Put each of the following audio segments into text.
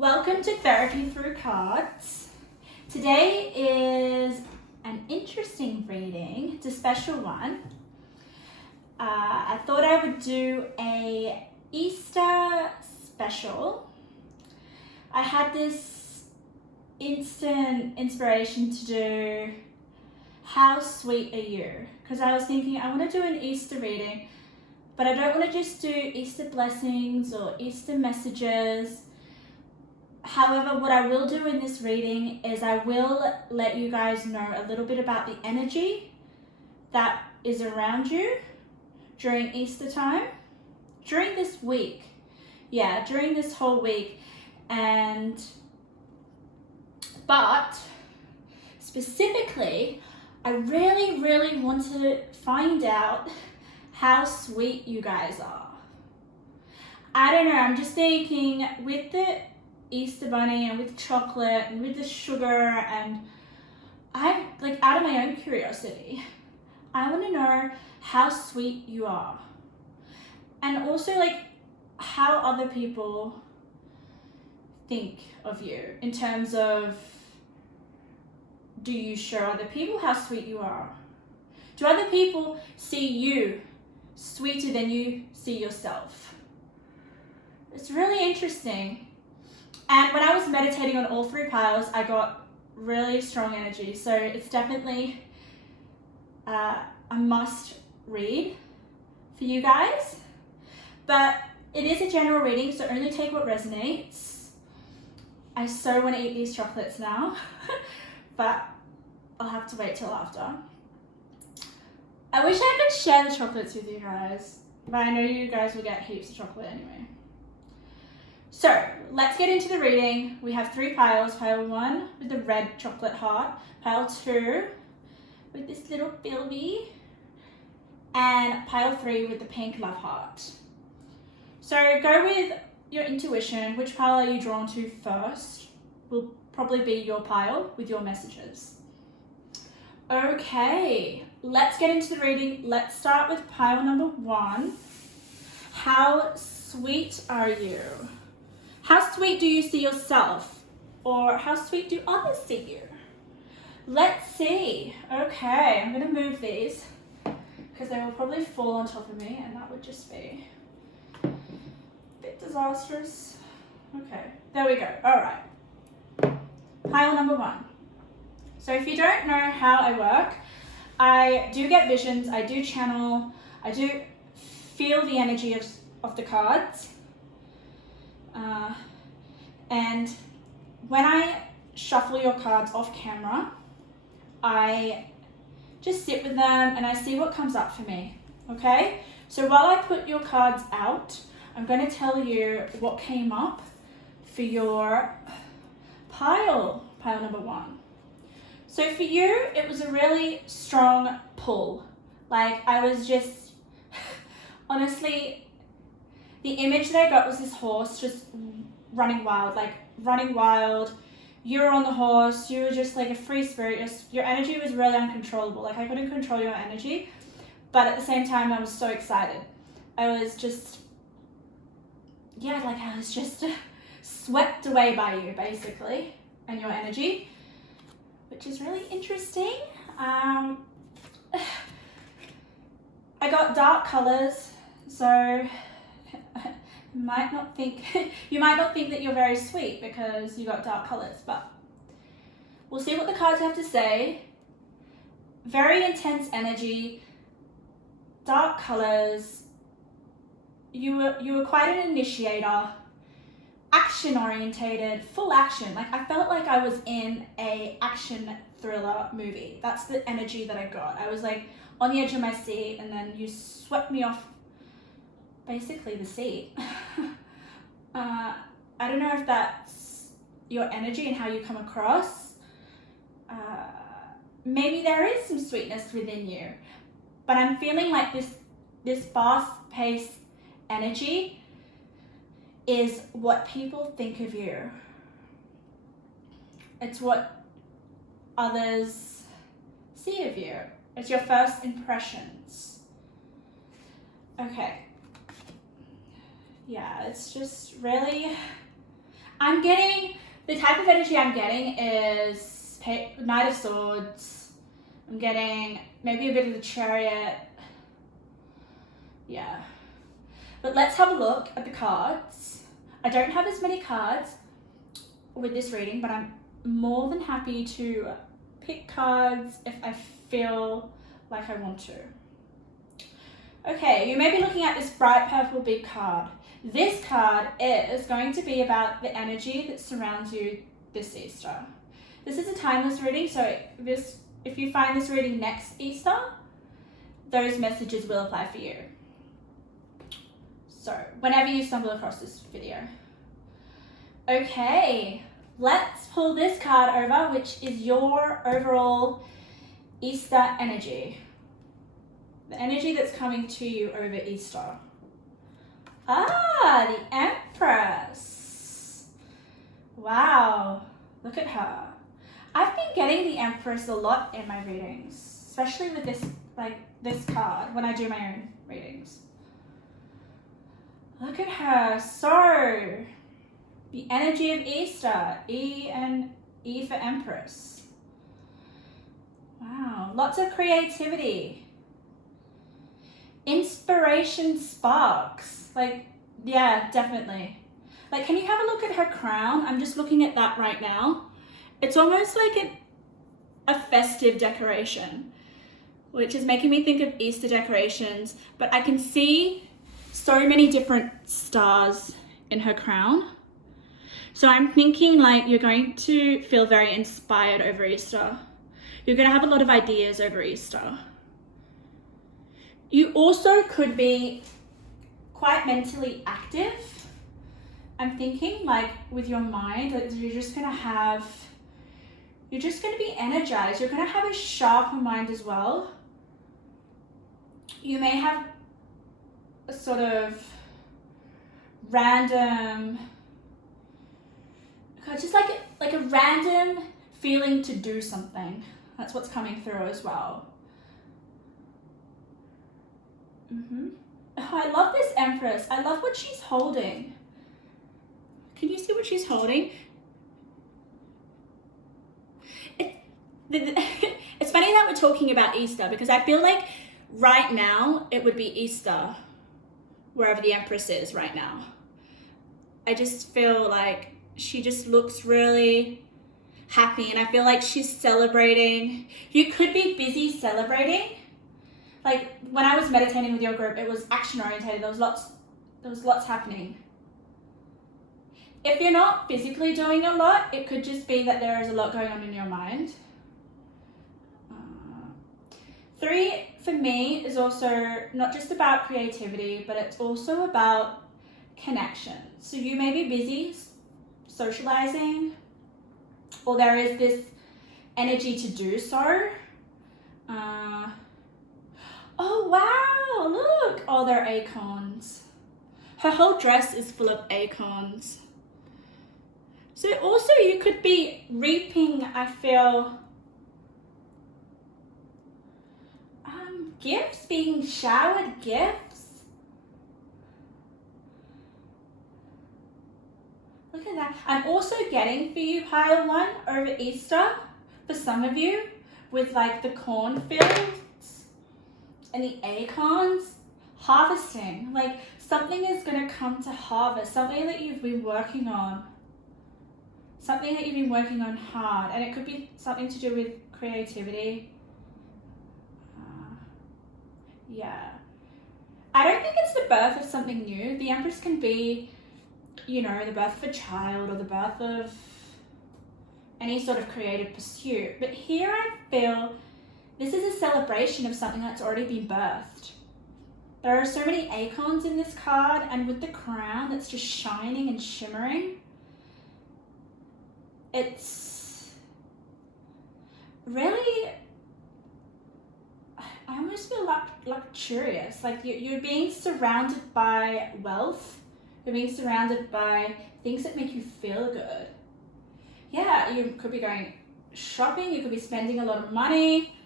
Welcome to Therapy Through Cards. Today is an interesting reading. It's a special one. I thought I would do a Easter special. I had this instant inspiration to do How Sweet Are You? Because I was thinking I want to do an Easter reading, but I don't want to just do Easter blessings or Easter messages. However, what I will do in this reading is I will let you guys know a little bit about the energy that is around you during Easter time, during this week. Yeah, during this whole week. But specifically, I really want to find out how sweet you guys are. I don't know, I'm just thinking with the Easter bunny and with chocolate and with the sugar, and I'm like, out of my own curiosity, I want to know how sweet you are, and also like how other people think of you in terms of, do you show other people how sweet you are? Do other people see you sweeter than you see yourself? It's really interesting. And when I was meditating on all three piles, I got really strong energy. So it's definitely a must read for you guys. But it is a general reading, so only take what resonates. I so want to eat these chocolates now, but I'll have to wait till after. I wish I could share the chocolates with you guys, but I know you guys will get heaps of chocolate anyway. So let's get into the reading. We have three piles. Pile 1 with the red chocolate heart. Pile 2 with this little baby. And pile 3 with the pink love heart. So go with your intuition. Which pile are you drawn to first? Will probably be your pile with your messages. Okay, let's get into the reading. Let's start with pile number 1. How sweet are you? How sweet do you see yourself? Or how sweet do others see you? Let's see. Okay, I'm going to move these because they will probably fall on top of me, and that would just be a bit disastrous. Okay, there we go. All right. Pile number 1. So if you don't know how I work, I do get visions, I do channel, I do feel the energy of the cards. And when I shuffle your cards off camera, I just sit with them and I see what comes up for me, okay? So while I put your cards out, I'm going to tell you what came up for your pile number 1. So for you, it was a really strong pull. Like, I was just, honestly, the image that I got was this horse just running wild. You were on the horse, you were just like a free spirit. Your energy was really uncontrollable. Like, I couldn't control your energy, but at the same time, I was so excited. I was just swept away by you, basically, and your energy, which is really interesting. I got dark colors, so you might not think that you're very sweet because you got dark colors, but we'll see what the cards have to say. Very intense energy, dark colors. You were quite an initiator, action orientated, full action. Like, I felt like I was in a action thriller movie. That's the energy that I got. I was like on the edge of my seat, and then you swept me off basically the seat. I don't know if that's your energy and how you come across. Maybe there is some sweetness within you, but I'm feeling like this fast-paced energy is what people think of you. It's what others see of you. It's your first impressions. Okay. Yeah, it's just really, I'm getting, the type of energy I'm getting is Knight of Swords. I'm getting maybe a bit of the Chariot. Yeah. But let's have a look at the cards. I don't have as many cards with this reading, but I'm more than happy to pick cards if I feel like I want to. Okay, you may be looking at this bright purple big card. This card is going to be about the energy that surrounds you this Easter. This is a timeless reading, so if you find this reading next Easter, those messages will apply for you. So, whenever you stumble across this video. Okay, let's pull this card over, which is your overall Easter energy. The energy that's coming to you over Easter. Ah, the Empress. Wow, look at her. I've been getting the Empress a lot in my readings, especially with this card when I do my own readings. Look at her. So, the energy of Easter, E for Empress. Wow, lots of creativity. Inspiration sparks. Like, yeah, definitely. Like, can you have a look at her crown? I'm just looking at that right now. It's almost like a festive decoration, which is making me think of Easter decorations, but I can see so many different stars in her crown. So I'm thinking like you're going to feel very inspired over Easter. You're going to have a lot of ideas over Easter. You also could be quite mentally active. I'm thinking like with your mind that you're just going to be energized. You're going to have a sharper mind as well. You may have a sort of random, just like a random feeling to do something. That's what's coming through as well. Oh, I love this Empress. I love what she's holding. Can you see what she's holding? It's funny that we're talking about Easter because I feel like right now it would be Easter wherever the Empress is right now. I just feel like she just looks really happy and I feel like she's celebrating. You could be busy celebrating. Like when I was meditating with your group, it was action oriented. There was lots happening. If you're not physically doing a lot, it could just be that there is a lot going on in your mind. 3 for me is also not just about creativity, but it's also about connection. So you may be busy socializing, or there is this energy to do so. Oh wow, look! Oh, they're acorns. Her whole dress is full of acorns. So also you could be reaping, I feel, gifts, being showered gifts. Look at that. I'm also getting for you, pile 1, over Easter, for some of you, with like the cornfields and the acorns, harvesting. Like something is going to come to harvest, something that you've been working on. Something that you've been working on hard, and it could be something to do with creativity. Yeah. I don't think it's the birth of something new. The Empress can be, the birth of a child or the birth of any sort of creative pursuit. But here I feel this is a celebration of something that's already been birthed. There are so many acorns in this card, and with the crown that's just shining and shimmering, it's really, I almost feel luxurious. Like you're being surrounded by wealth. You're being surrounded by things that make you feel good. Yeah, you could be going shopping. You could be spending a lot of money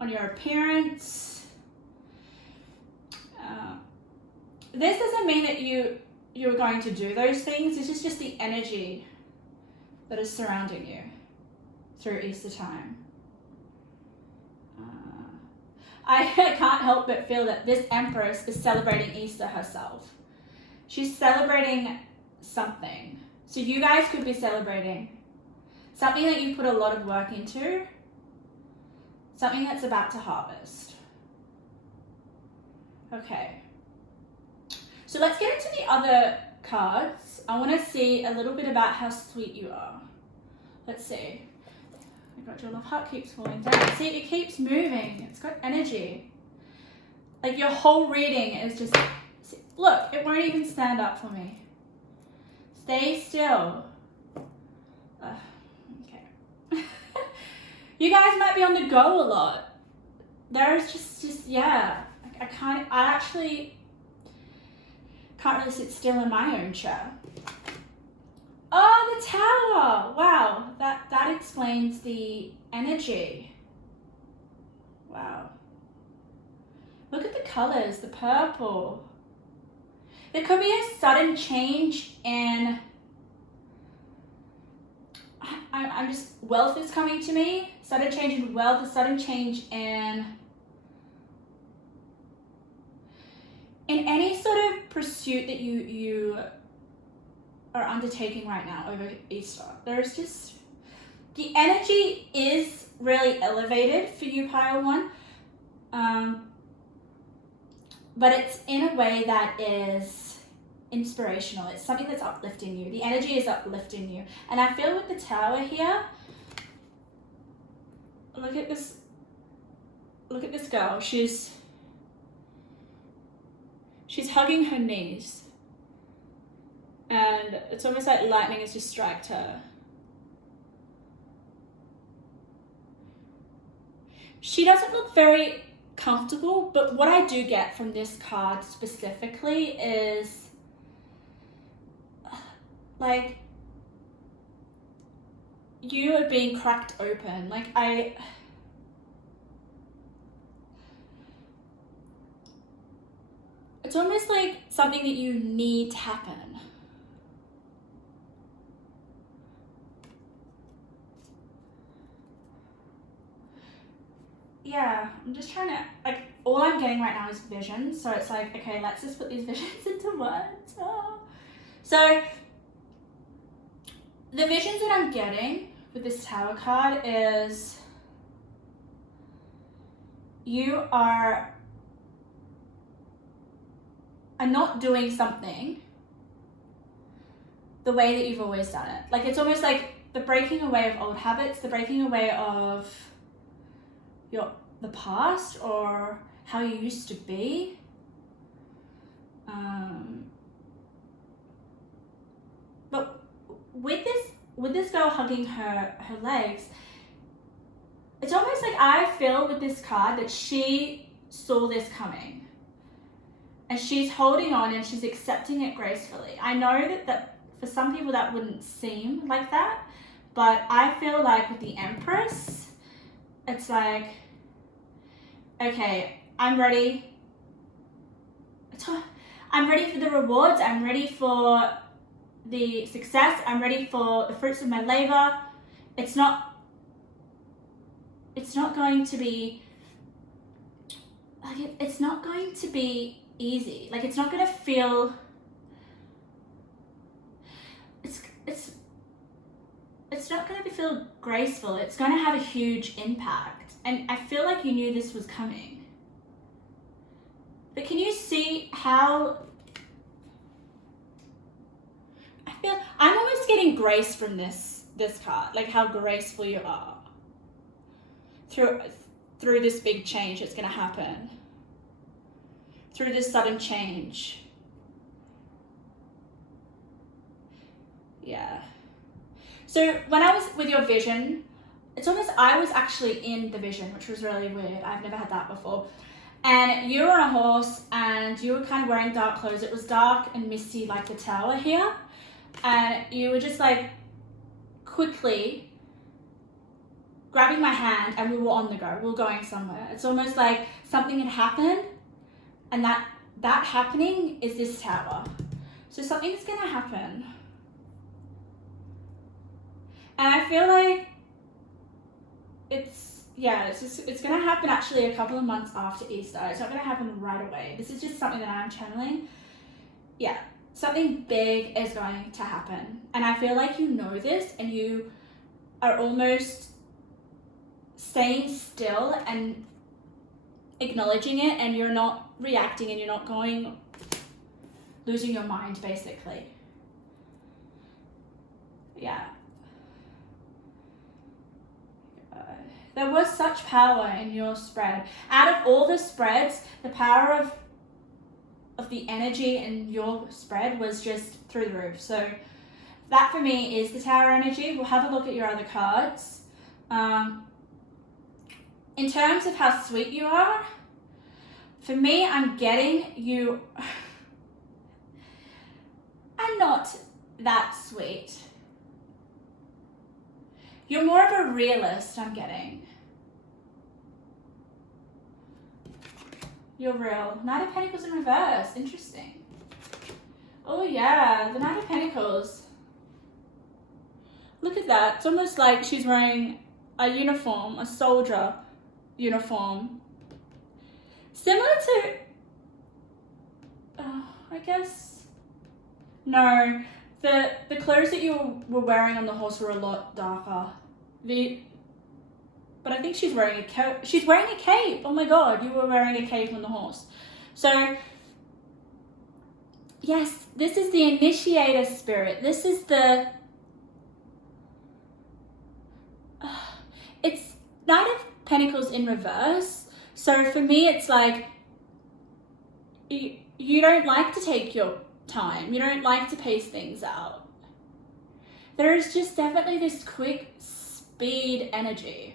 on your appearance. This doesn't mean that you you're going to do those things. This is just the energy that is surrounding you through Easter time. I can't help but feel that this Empress is celebrating Easter herself. She's celebrating something. So you guys could be celebrating something that you put a lot of work into, something that's about to harvest. Okay. So let's get into the other cards. I want to see a little bit about how sweet you are. Let's see. Oh my God, your love heart keeps falling down. See, it keeps moving. It's got energy. Like your whole reading is just, look, it won't even stand up for me. Stay still. Okay. You guys might be on the go a lot. There's just yeah. I actually can't really sit still in my own chair. Oh, the Tower. Wow, that explains the energy. Wow. Look at the colors, the purple. There could be a sudden change in, I'm just, wealth is coming to me. Sudden change in wealth, a sudden change in any sort of pursuit that you are undertaking right now over Easter. There's just, the energy is really elevated for you, Pile 1. But it's in a way that is inspirational. It's something that's uplifting you. The energy is uplifting you. And I feel with the Tower here, look at this girl. She's hugging her knees. And it's almost like lightning has just struck her. She doesn't look very comfortable, but what I do get from this card specifically is like you are being cracked open. Like it's almost like something that you need to happen. Yeah, I'm just trying to, like, all I'm getting right now is visions. So it's like, okay, let's just put these visions into words. Oh. So the visions that I'm getting with this Tower card is you are not doing something the way that you've always done it. Like, it's almost like the breaking away of old habits, the breaking away of the past or how you used to be. But with this girl hugging her legs, it's almost like I feel with this card that she saw this coming and she's holding on and she's accepting it gracefully. I know that for some people that wouldn't seem like that, but I feel like with the Empress, it's like, okay, I'm ready. I'm ready for the rewards. I'm ready for the success. I'm ready for the fruits of my labor. It's not going to be like it's not going to be easy. Like, it's not going to feel. It's not going to feel graceful. It's going to have a huge impact. And I feel like you knew this was coming. But can you see how I'm almost getting grace from this card, like how graceful you are through this big change that's going to happen, through this sudden change. Yeah. So when I was with your vision, it's almost, I was actually in the vision, which was really weird. I've never had that before. And you were on a horse and you were kind of wearing dark clothes. It was dark and misty like the Tower here. And you were just like quickly grabbing my hand and we were on the go. We were going somewhere. It's almost like something had happened and that happening is this Tower. So something's gonna happen. And I feel like it's gonna happen actually a couple of months after Easter. It's not gonna happen right away. This is just something that I'm channeling. Yeah, something big is going to happen. And I feel like you know this and you are almost staying still and acknowledging it, and you're not reacting and you're not losing your mind basically. Yeah. There was such power in your spread. Out of all the spreads, the power of the energy in your spread was just through the roof. So that for me is the Tower energy. We'll have a look at your other cards. In terms of how sweet you are, for me, I'm getting you are not that sweet. You're more of a realist, I'm getting. You're real. Knight of Pentacles in reverse. Interesting. Oh yeah, the Knight of Pentacles. Look at that. It's almost like she's wearing a uniform, a soldier uniform. Similar to, I guess, no, the clothes that you were wearing on the horse were a lot darker. But I think she's wearing a cape. She's wearing a cape. Oh my God, you were wearing a cape on the horse. So, yes, this is the initiator spirit. This is the, it's Knight of Pentacles in reverse. So for me, it's like, you don't like to take your time. You don't like to pace things out. There is just definitely this quick speed energy.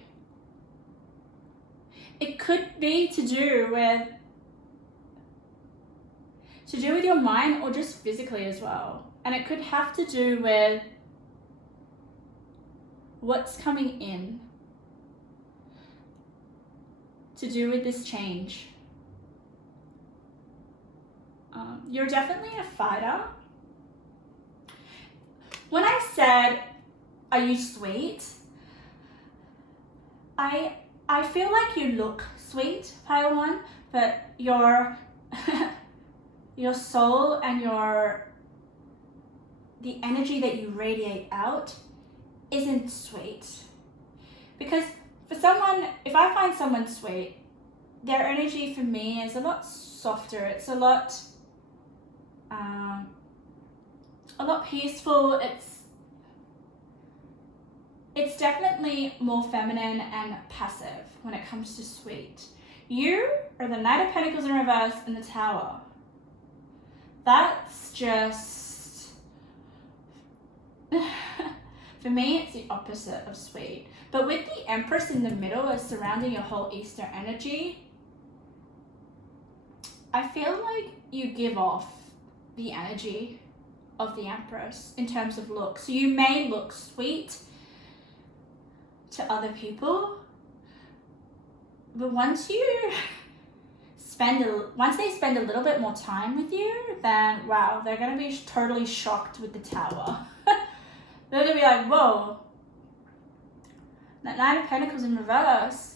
It could be to do with your mind or just physically as well. And it could have to do with what's coming in to do with this change. You're definitely a fighter. When I said, are you sweet? I feel like you look sweet, Pile One, but your soul and the energy that you radiate out isn't sweet. Because for someone, if I find someone sweet, their energy for me is a lot softer. It's a lot peaceful. It's definitely more feminine and passive when it comes to sweet. You are the Knight of Pentacles in reverse and the Tower. That's just, for me, it's the opposite of sweet. But with the Empress in the middle as surrounding your whole Easter energy, I feel like you give off the energy of the Empress in terms of looks. So you may look sweet to other people, but once they spend a little bit more time with you, then wow, they're gonna be totally shocked with the Tower. They're gonna be like, whoa, that Knight of Pentacles in reverse.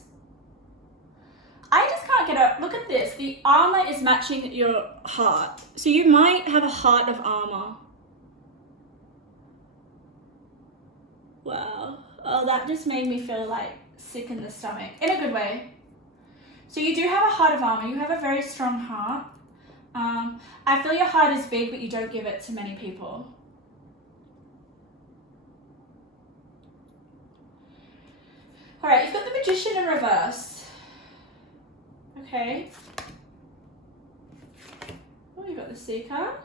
I just can't get it. Look at this. The armor is matching your heart. So you might have a heart of armor. Wow. Oh, that just made me feel like sick in the stomach. In a good way. So you do have a heart of armor. You have a very strong heart. I feel your heart is big, but you don't give it to many people. All right, you've got the Magician in reverse. Okay. Oh, you've got the Seeker.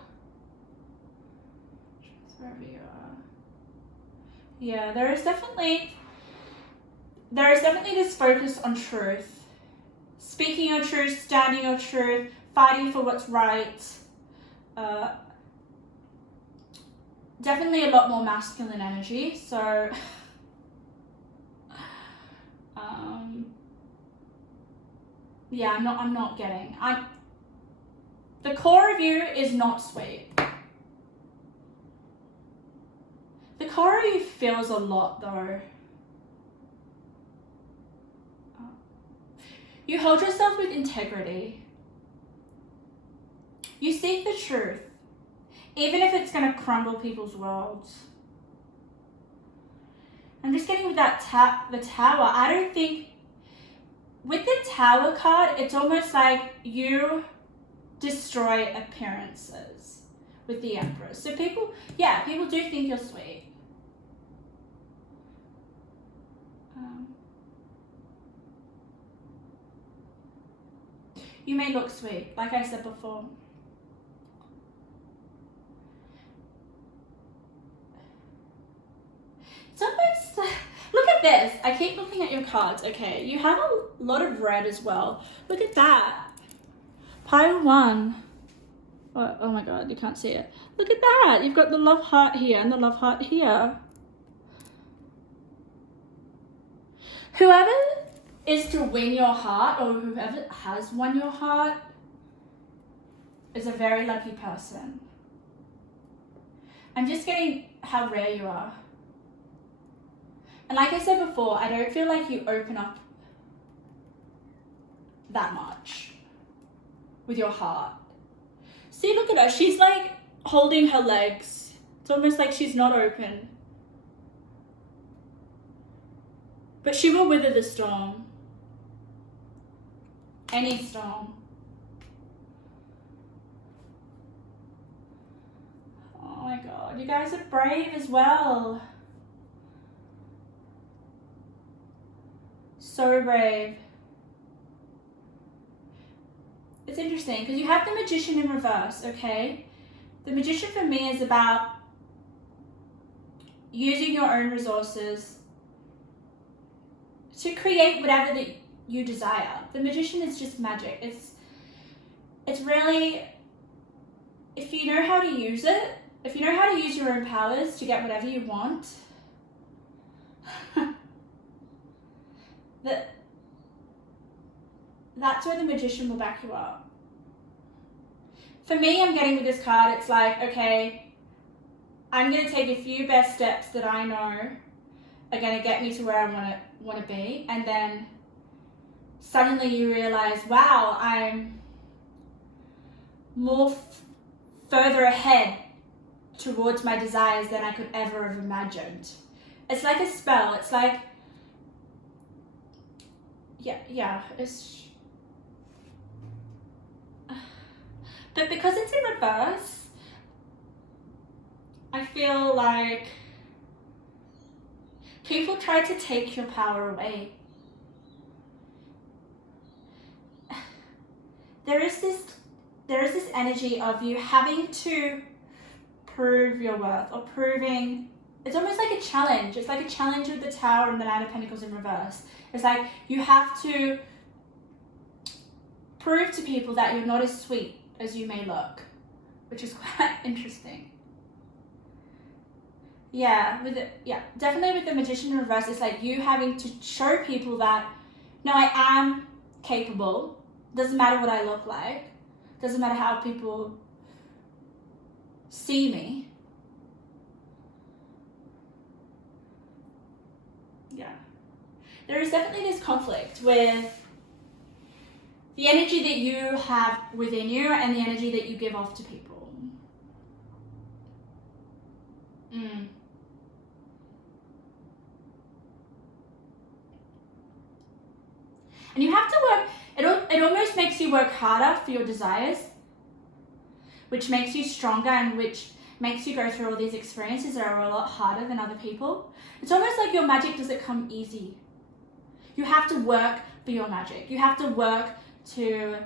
Wherever you are. Yeah, there is definitely this focus on truth. Speaking your truth, standing your truth, fighting for what's right. Definitely a lot more masculine energy. So, yeah, I'm not getting. The core of you is not sweet. core of you feels a lot though. You hold yourself with integrity. You seek the truth, even if it's going to crumble people's worlds. I'm just getting with that the Tower. I don't think, with the Tower card, it's almost like you destroy appearances with the Empress. So people do think you're sweet. You may look sweet, like I said before. It's almost, look at this. I keep looking at your cards, okay? You have a lot of red as well. Look at that. Pile 1. Oh my God, you can't see it. Look at that. You've got the love heart here and the love heart here. Whoever is to win your heart, or whoever has won your heart, is a very lucky person. I'm just getting how rare you are. And like I said before, I don't feel like you open up that much with your heart. See, look at her. She's like holding her legs. It's almost like she's not open. But she will weather the storm. Any storm. Oh my God, you guys are brave as well. So brave. It's interesting because you have the Magician in reverse, okay? The Magician for me is about using your own resources to create whatever that you desire. The Magician is just magic. It's really, if you know how to use it, if you know how to use your own powers to get whatever you want, that's where the Magician will back you up. For me, I'm getting with this card, it's like, okay, I'm going to take a few best steps that I know are going to get me to where I want to be, and then suddenly you realize, wow, I'm more further ahead towards my desires than I could ever have imagined. It's like a spell. It's like, yeah, it's... But because it's in reverse, I feel like people try to take your power away. There is this energy of you having to prove your worth, or proving, it's almost like a challenge. It's like a challenge with the Tower and the Nine of Pentacles in reverse. It's like you have to prove to people that you're not as sweet as you may look, which is quite interesting. Yeah, definitely with the Magician in reverse, it's like you having to show people that, no, I am capable. Doesn't matter what I look like. Doesn't matter how people see me. Yeah. There is definitely this conflict with the energy that you have within you and the energy that you give off to people. And you have to work, it almost makes you work harder for your desires, which makes you stronger and which makes you go through all these experiences that are a lot harder than other people. It's almost like your magic doesn't come easy. You have to work for your magic. You have to work to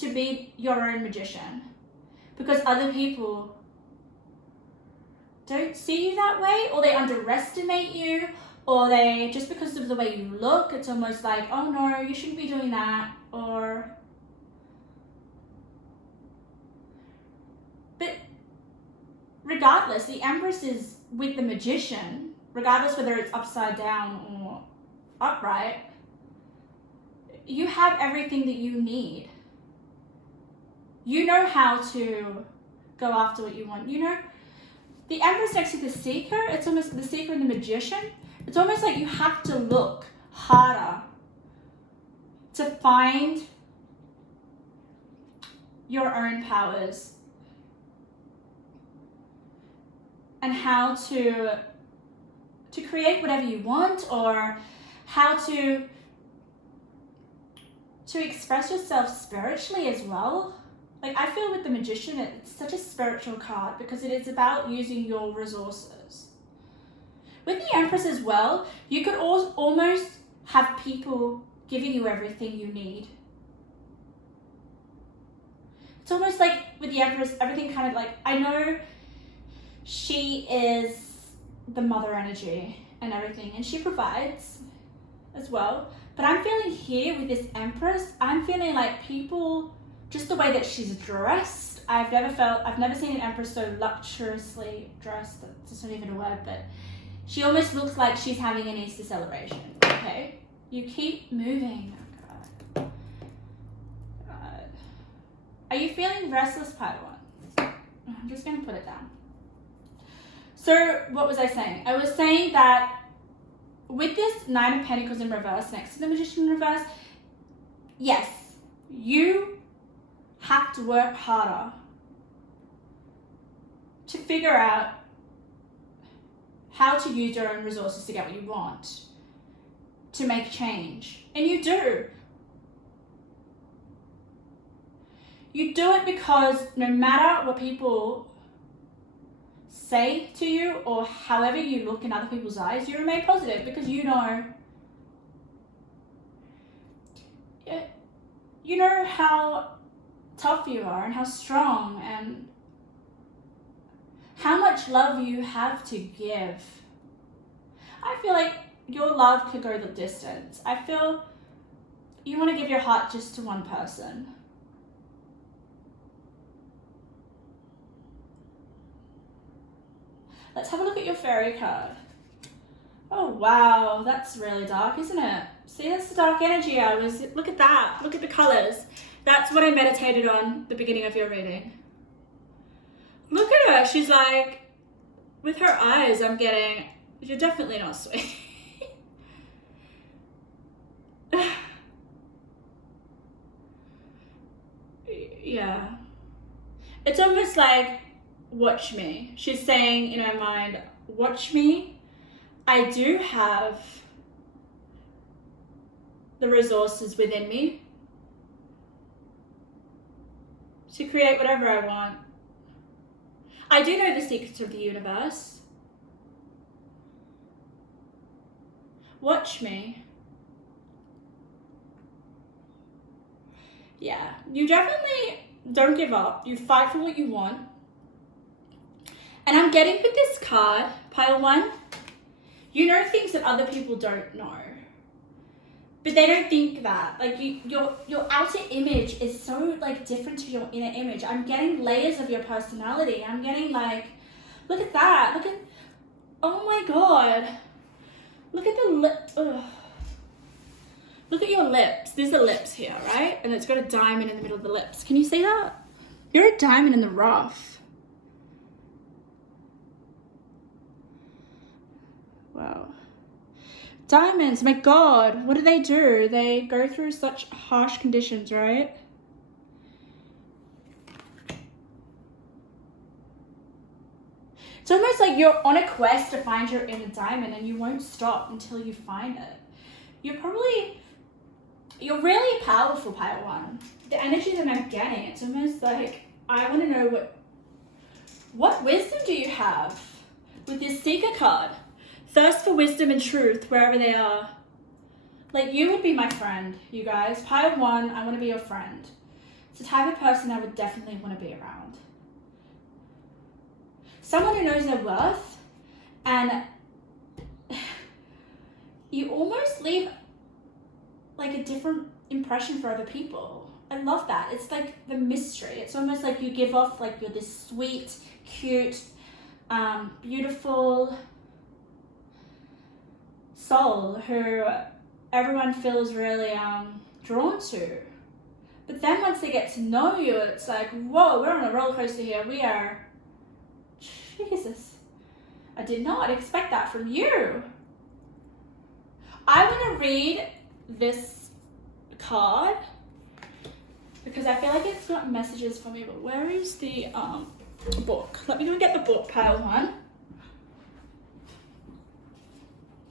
be your own magician, because other people don't see you that way, or they underestimate you, or they, just because of the way you look, it's almost like, oh no, you shouldn't be doing that, or... But regardless, the Empress is with the Magician, regardless whether it's upside down or upright, you have everything that you need. You know how to go after what you want. You know, the Empress next to the Seeker, it's almost the Seeker and the Magician. It's almost like you have to look harder to find your own powers and how to create whatever you want, or how to express yourself spiritually as well. Like, I feel with the Magician, it's such a spiritual card because it is about using your resources. With the Empress as well, you could almost have people giving you everything you need. It's almost like with the Empress, everything kind of like, I know she is the mother energy and everything, and she provides as well. But I'm feeling here with this Empress, I'm feeling like people, just the way that she's dressed, I've never seen an Empress so luxuriously dressed. That's not even a word, but she almost looks like she's having an Easter celebration, okay? You keep moving. Oh, God. Are you feeling restless, Padawan? I'm just going to put it down. So, what was I saying? I was saying that with this Nine of Pentacles in reverse next to the Magician in reverse, yes, you have to work harder to figure out how to use your own resources to get what you want, to make change. And you do. You do it because no matter what people say to you or however you look in other people's eyes, you remain positive because you know how tough you are and how strong and how much love you have to give. I feel like your love could go the distance. I feel you want to give your heart just to one person. Let's have a look at your fairy card. Oh wow, that's really dark, isn't it? See, that's the dark energy look at that, look at the colors. That's what I meditated on the beginning of your reading. Look at her, she's like, with her eyes I'm getting, you're definitely not sweet. Yeah. It's almost like, watch me. She's saying in her mind, watch me. I do have the resources within me to create whatever I want. I do know the secrets of the universe. Watch me. Yeah, you definitely don't give up. You fight for what you want. And I'm getting with this card, pile one, you know things that other people don't know. But they don't think that. Like your outer image is so like different to your inner image. I'm getting layers of your personality. I'm getting like, look at that. Look at, oh my God. Look at the lip. Ugh. Look at your lips. There's the lips here, right? And it's got a diamond in the middle of the lips. Can you see that? You're a diamond in the rough. Wow. Diamonds, my God, what do? They go through such harsh conditions, right? It's almost like you're on a quest to find your inner diamond and you won't stop until you find it. You're really powerful, Pile One. The energy that I'm getting, it's almost like, I want to know what wisdom do you have with this Seeker card? Thirst for wisdom and truth wherever they are. Like, you would be my friend, you guys. Pile One, I want to be your friend. It's the type of person I would definitely want to be around. Someone who knows their worth, and you almost leave like a different impression for other people. I love that. It's like the mystery. It's almost like you give off like you're this sweet, cute, beautiful soul who everyone feels really drawn to. But then once they get to know you, it's like, whoa, we're on a roller coaster here. We are, Jesus. I did not expect that from you. I want to read this card because I feel like it's got messages for me, but where is the book? Let me go and get the book, pile one.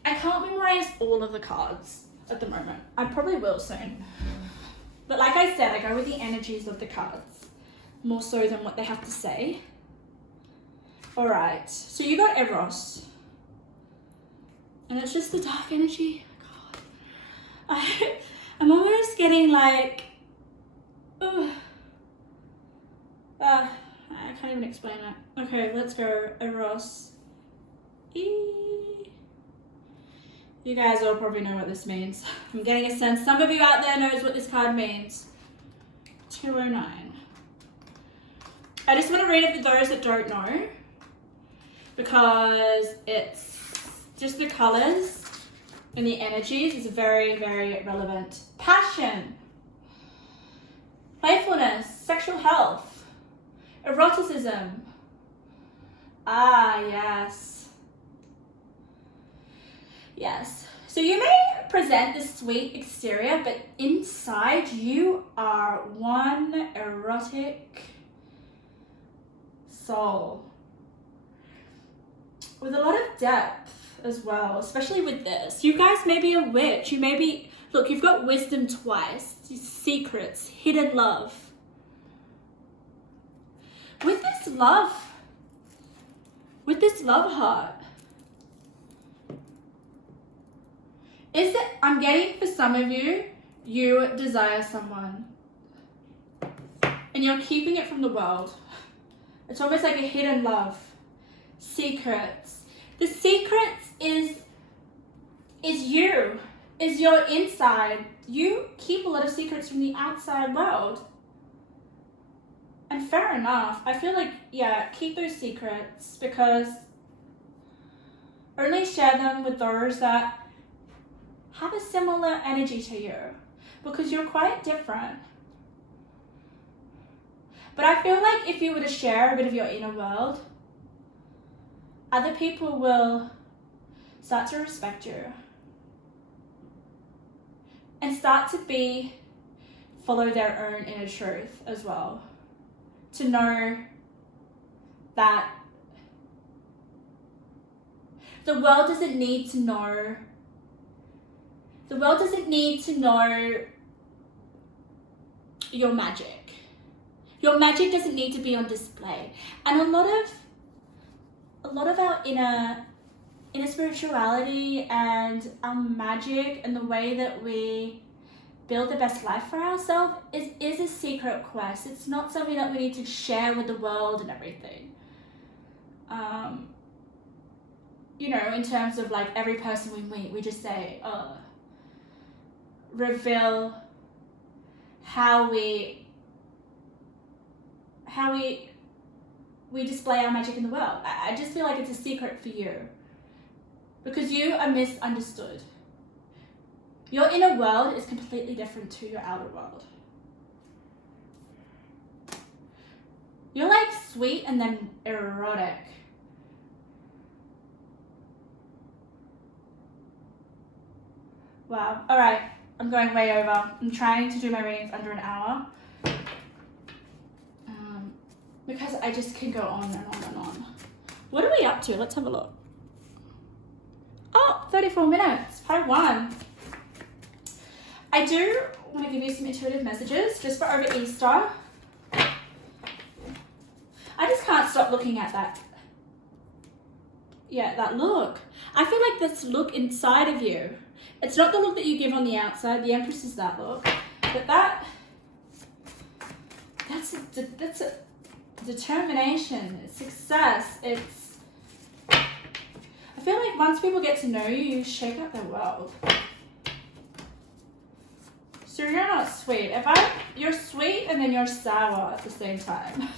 I can't memorize all of the cards at the moment. I probably will soon. But like I said, I go with the energies of the cards more so than what they have to say. All right, so you got Eros. And it's just the dark energy. God. I'm almost getting like, I can't even explain it. Okay, let's go, Eros. You guys all probably know what this means. I'm getting a sense some of you out there knows what this card means. 209. I just want to read it for those that don't know, because it's just the colors and the energies is very, very relevant. Passion, playfulness, sexual health, eroticism. Ah, yes. Yes. So you may present this sweet exterior, but inside you are one erotic soul with a lot of depth as well, especially with this. You guys may be a witch. You may be, look, you've got wisdom twice, secrets, hidden love. With this love heart, is it, I'm getting for some of you, you desire someone and you're keeping it from the world. It's almost like a hidden love. Secrets. The secrets is you, is your inside. You keep a lot of secrets from the outside world. And fair enough. I feel like, yeah, keep those secrets, because only share them with those that have a similar energy to you, because you're quite different. But I feel like if you were to share a bit of your inner world, other people will start to respect you and start to follow their own inner truth as well. To know that the world doesn't need to know. The world doesn't need to know your magic. Your magic doesn't need to be on display. And a lot of our inner spirituality and our magic and the way that we build the best life for ourselves is a secret quest. It's not something that we need to share with the world and everything. You know, in terms of like every person we meet, we just say, reveal how we display our magic in the world. I just feel like it's a secret for you, because you are misunderstood. Your inner world is completely different to your outer world. You're like sweet and then erotic. Wow. All right. I'm going way over. I'm trying to do my readings under an hour. Because I just can go on and on and on. What are we up to? Let's have a look. Oh, 34 minutes. Part 1. I do want to give you some intuitive messages just for over Easter. I just can't stop looking at that. Yeah, that look. I feel like this look inside of you. It's not the look that you give on the outside. The Empress is that look. But that's a determination. It's success. I feel like once people get to know you, you shake up their world. So you're not sweet. You're sweet and then you're sour at the same time.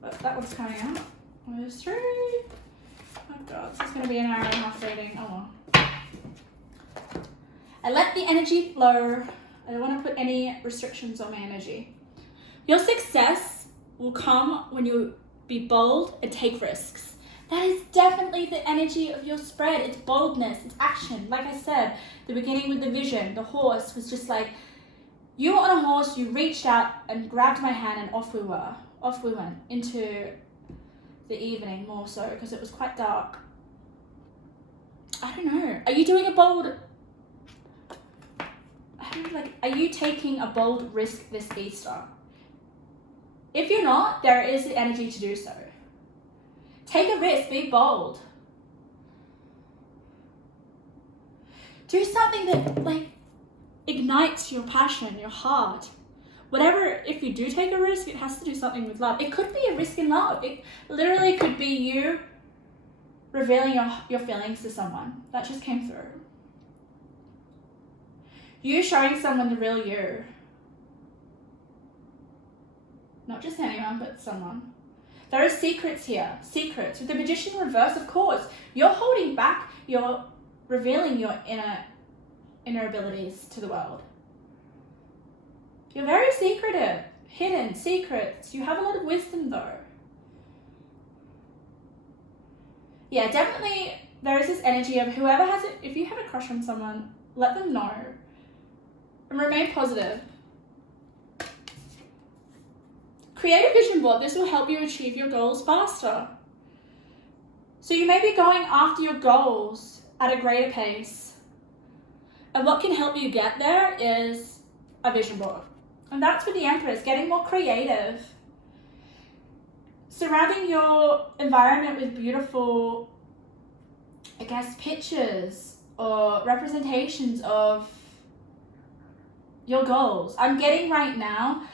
But that one's coming out. There's 3. Oh God, this is going to be an hour and a half reading. Oh well. I let the energy flow. I don't want to put any restrictions on my energy. Your success will come when you be bold and take risks. That is definitely the energy of your spread. It's boldness, it's action. Like I said, the beginning with the vision, the horse was just like, you were on a horse, you reached out and grabbed my hand, and off we were. Off we went into the evening, more so, because it was quite dark. I don't know. Are you doing a bold... are you taking a bold risk this Easter? If you're not, there is the energy to do so. Take a risk, be bold. Do something that ignites your passion, your heart. Whatever, if you do take a risk, it has to do something with love. It could be a risk in love. It literally could be you revealing your feelings to someone. That just came through. You showing someone the real you. Not just anyone, but someone. There are secrets here. Secrets. With the Magician in reverse, of course. You're holding back. You're revealing your inner abilities to the world. You're very secretive. Hidden. Secrets. You have a lot of wisdom, though. Yeah, definitely there is this energy of whoever has it. If you have a crush on someone, let them know. And remain positive. Create a vision board. This will help you achieve your goals faster. So you may be going after your goals at a greater pace. And what can help you get there is a vision board. And that's with the Empress, getting more creative. Surrounding your environment with beautiful, I guess, pictures or representations of your goals. I'm getting right now,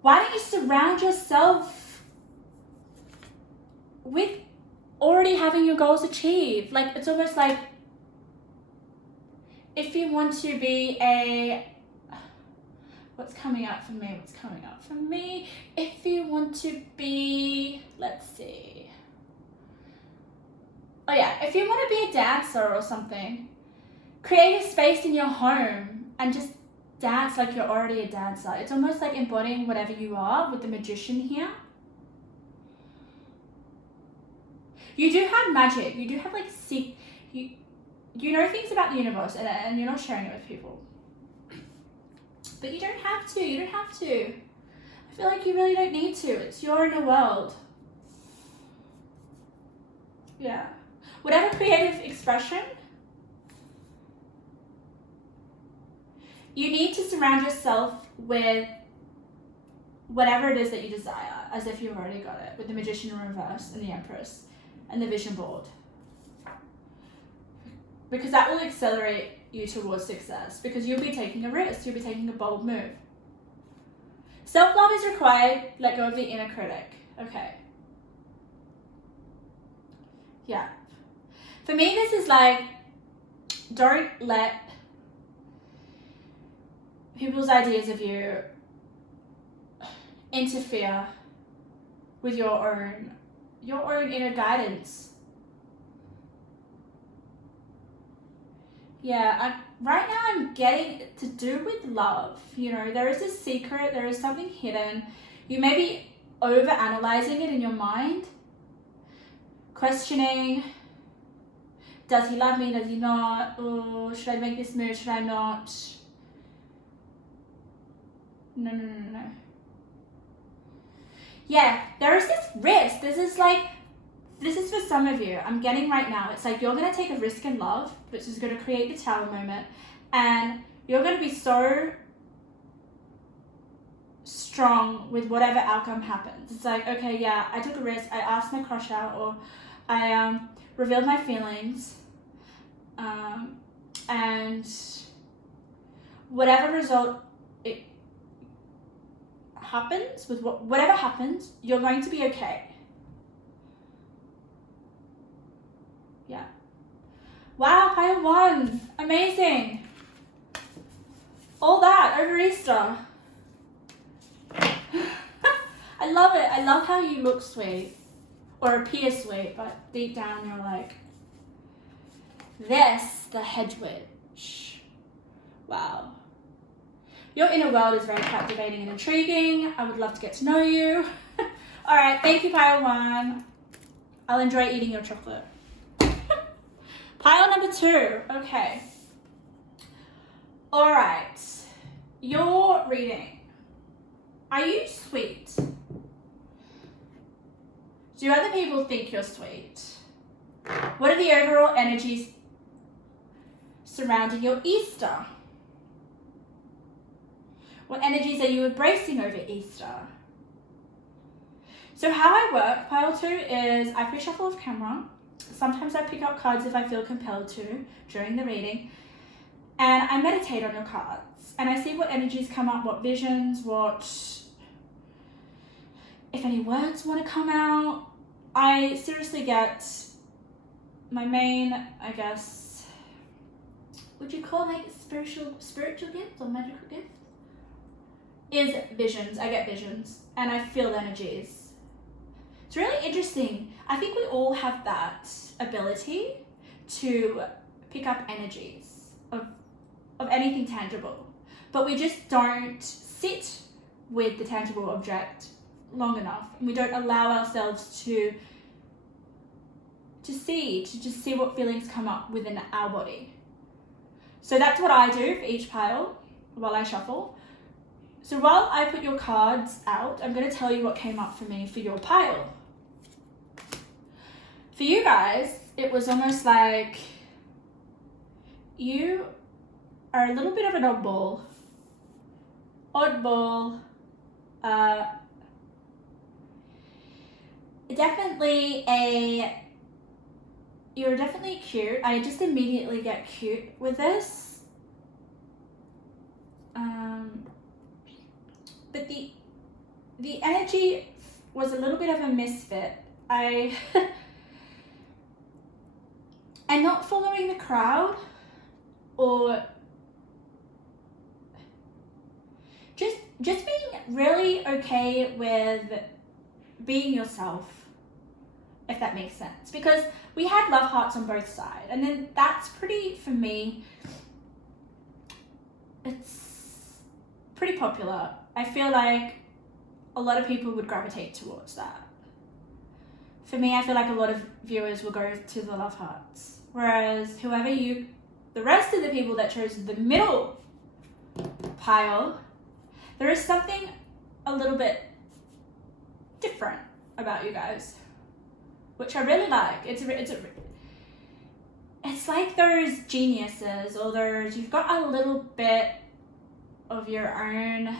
why don't you surround yourself with already having your goals achieved? Like, it's almost like if you want to be what's coming up for me? If you want to be, let's see. Oh yeah, if you want to be a dancer or something, create a space in your home and just dance like you're already a dancer. It's almost like embodying whatever you are with the Magician here. You do have magic. You do have you know things about the universe and you're not sharing it with people. But you don't have to. You don't have to. I feel like you really don't need to. It's your inner world. Yeah. Whatever creative expression, you need to surround yourself with whatever it is that you desire, as if you've already got it, with the Magician in reverse and the Empress and the vision board. Because that will accelerate you towards success, because you'll be taking a risk, you'll be taking a bold move. Self-love is required. Let go of the inner critic. Okay. Yeah. For me, this is like, don't let people's ideas of you interfere with your own inner guidance. Yeah, right now I'm getting to do with love. You know, there is a secret, there is something hidden. You may be over-analyzing it in your mind, questioning, does he love me, does he not? Oh, should I make this move, should I not? No. Yeah, there is this risk. This is for some of you. I'm getting right now. It's like you're going to take a risk in love, which is going to create the Tower moment. And you're going to be so strong with whatever outcome happens. It's like, okay, yeah, I took a risk. I asked my crush out, or I revealed my feelings. And whatever result it happens, with whatever happens, you're going to be okay. Yeah. Wow, pile 1. Amazing. All that over Easter. I love it. I love how you look sweet. Or appear sweet, but deep down you're like, this, the hedge witch. Wow. Your inner world is very captivating and intriguing. I would love to get to know you. All right, thank you, pile 1. I'll enjoy eating your chocolate. Pile number 2. Okay. All right. Your reading. Are you sweet? Do other people think you're sweet? What are the overall energies surrounding your Easter? What energies are you embracing over Easter? So how I work, pile 2, is I pre-shuffle off camera. Sometimes I pick up cards if I feel compelled to during the reading. And I meditate on your cards. And I see what energies come up, what visions, if any words want to come out. I seriously get my main, I guess, would you call like spiritual gifts or magical gifts? Is visions. I get visions and I feel energies. It's really interesting. I think we all have that ability to pick up energies of anything tangible, but we just don't sit with the tangible object long enough, and we don't allow ourselves to just see what feelings come up within our body. So that's what I do for each pile while I shuffle. So while I put your cards out, I'm going to tell you what came up for me for your pile. For you guys, it was almost like you are a little bit of an oddball. You're definitely cute. I just immediately get cute with this. But the energy was a little bit of a misfit. I'm not following the crowd or just being really okay with being yourself, if that makes sense. Because we had love hearts on both sides, and then that's pretty, for me, it's pretty popular. I feel like a lot of people would gravitate towards that. For me, I feel like a lot of viewers will go to the love hearts. Whereas the rest of the people that chose the middle pile, there is something a little bit different about you guys, which I really like. It's like those geniuses, or you've got a little bit of your own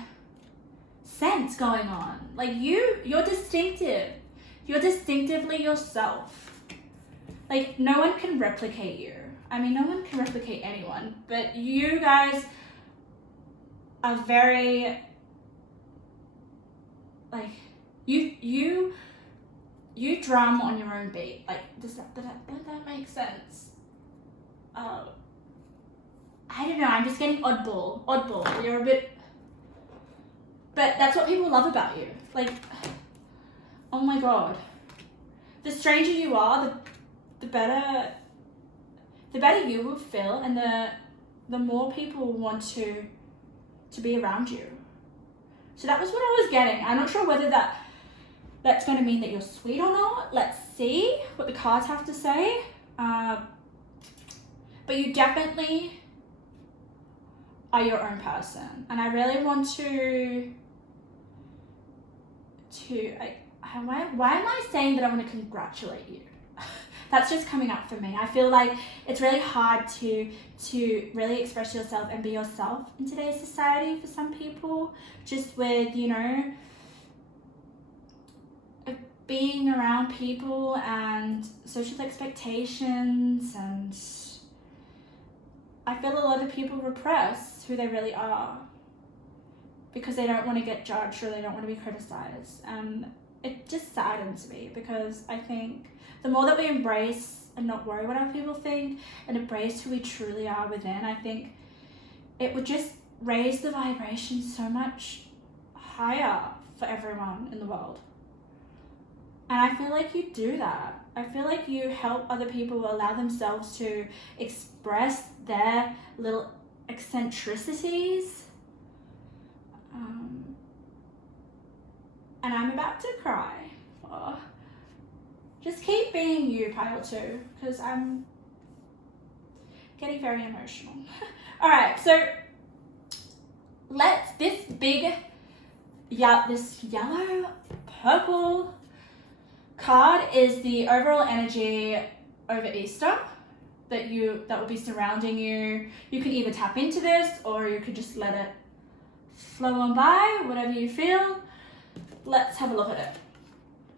sense going on. Like you're distinctive. You're distinctively yourself. Like no one can replicate you. I mean, no one can replicate anyone, but you guys are very, like, you drum on your own beat. Like, does that make sense? I don't know, I'm just getting oddball. You're a bit, but that's what people love about you. Like, oh my God. The stranger you are, the better you will feel, and the more people will want to be around you. So that was what I was getting. I'm not sure whether that's going to mean that you're sweet or not. Let's see what the cards have to say. But you definitely are your own person, and I really want to why am I saying that I want to congratulate you? That's just coming up for me. I feel like it's really hard to really express yourself and be yourself in today's society for some people, just with, being around people and social expectations, and I feel a lot of people repress who they really are because they don't want to get judged or they don't want to be criticized. It just saddens me, because I think the more that we embrace and not worry what other people think and embrace who we truly are within, I think it would just raise the vibration so much higher for everyone in the world. And I feel like you do that. I feel like you help other people allow themselves to express their little eccentricities. And I'm about to cry. Oh. Just keep keep being you, pile 2, because I'm getting very emotional. All right, so this yellow purple card is the overall energy over Easter that will be surrounding you. You can either tap into this or you could just let it flow on by, whatever you feel. Let's have a look at it.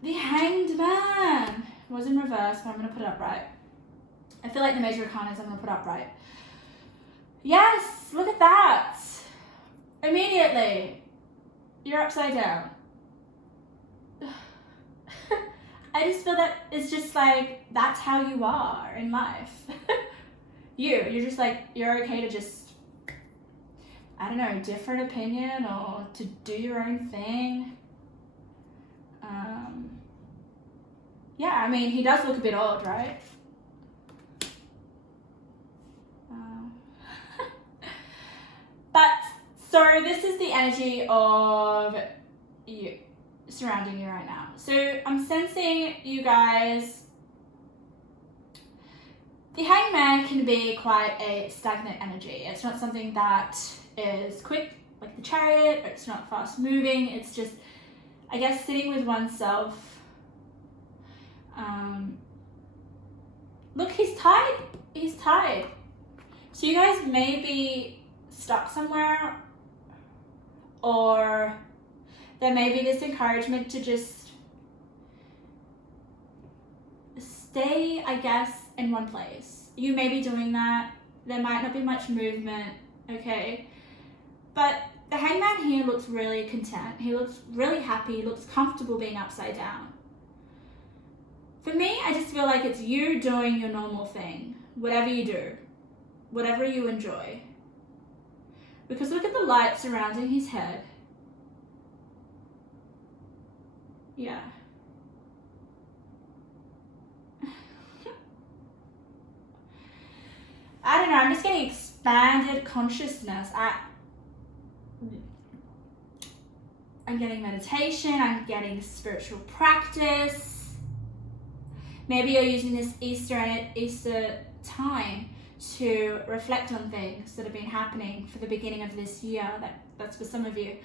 The Hanged Man. It was in reverse, but I'm going to put it upright. I feel like the major arcanas I'm going to put upright. Yes, look at that. Immediately, you're upside down. I just feel that it's just like, that's how you are in life. You're just like, you're okay to just, I don't know, different opinion or to do your own thing. Yeah, I mean, he does look a bit old, right? But, so this is the energy of you, surrounding you right now. So I'm sensing you guys, the Hangman can be quite a stagnant energy. It's not something that is quick, like the Chariot, or it's not fast moving. It's just, I guess, sitting with oneself. Look, he's tied. He's tied. So you guys may be stuck somewhere, or there may be this encouragement to just stay, I guess, in one place. You may be doing that. There might not be much movement, okay? But the Hangman here looks really content. He looks really happy. He looks comfortable being upside down. For me, I just feel like it's you doing your normal thing. Whatever you do. Whatever you enjoy. Because look at the light surrounding his head. Yeah. I don't know, I'm just getting expanded consciousness. I'm getting meditation, I'm getting spiritual practice. Maybe you're using this Easter time to reflect on things that have been happening for the beginning of this year. That's for some of you.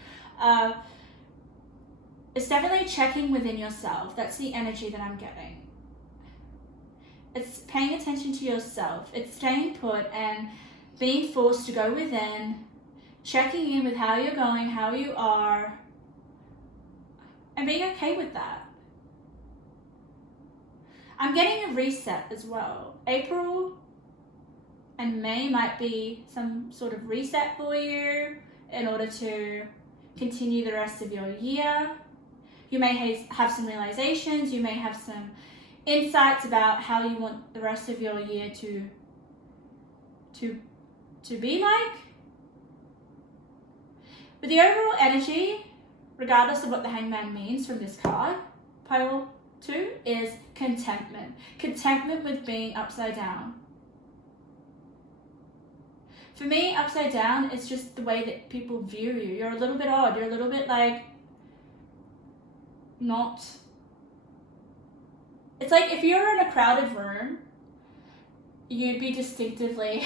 It's definitely checking within yourself. That's the energy that I'm getting. It's paying attention to yourself. It's staying put and being forced to go within, checking in with how you're going, how you are, and being okay with that. I'm getting a reset as well. April and May might be some sort of reset for you in order to continue the rest of your year. You may have some realizations, you may have some insights about how you want the rest of your year to be like. But the overall energy, regardless of what the Hangman means from this card, pile 2, is contentment. Contentment with being upside down. For me, upside down is just the way that people view you. You're a little bit odd. You're a little bit like, not... It's like if you're in a crowded room, you'd be distinctively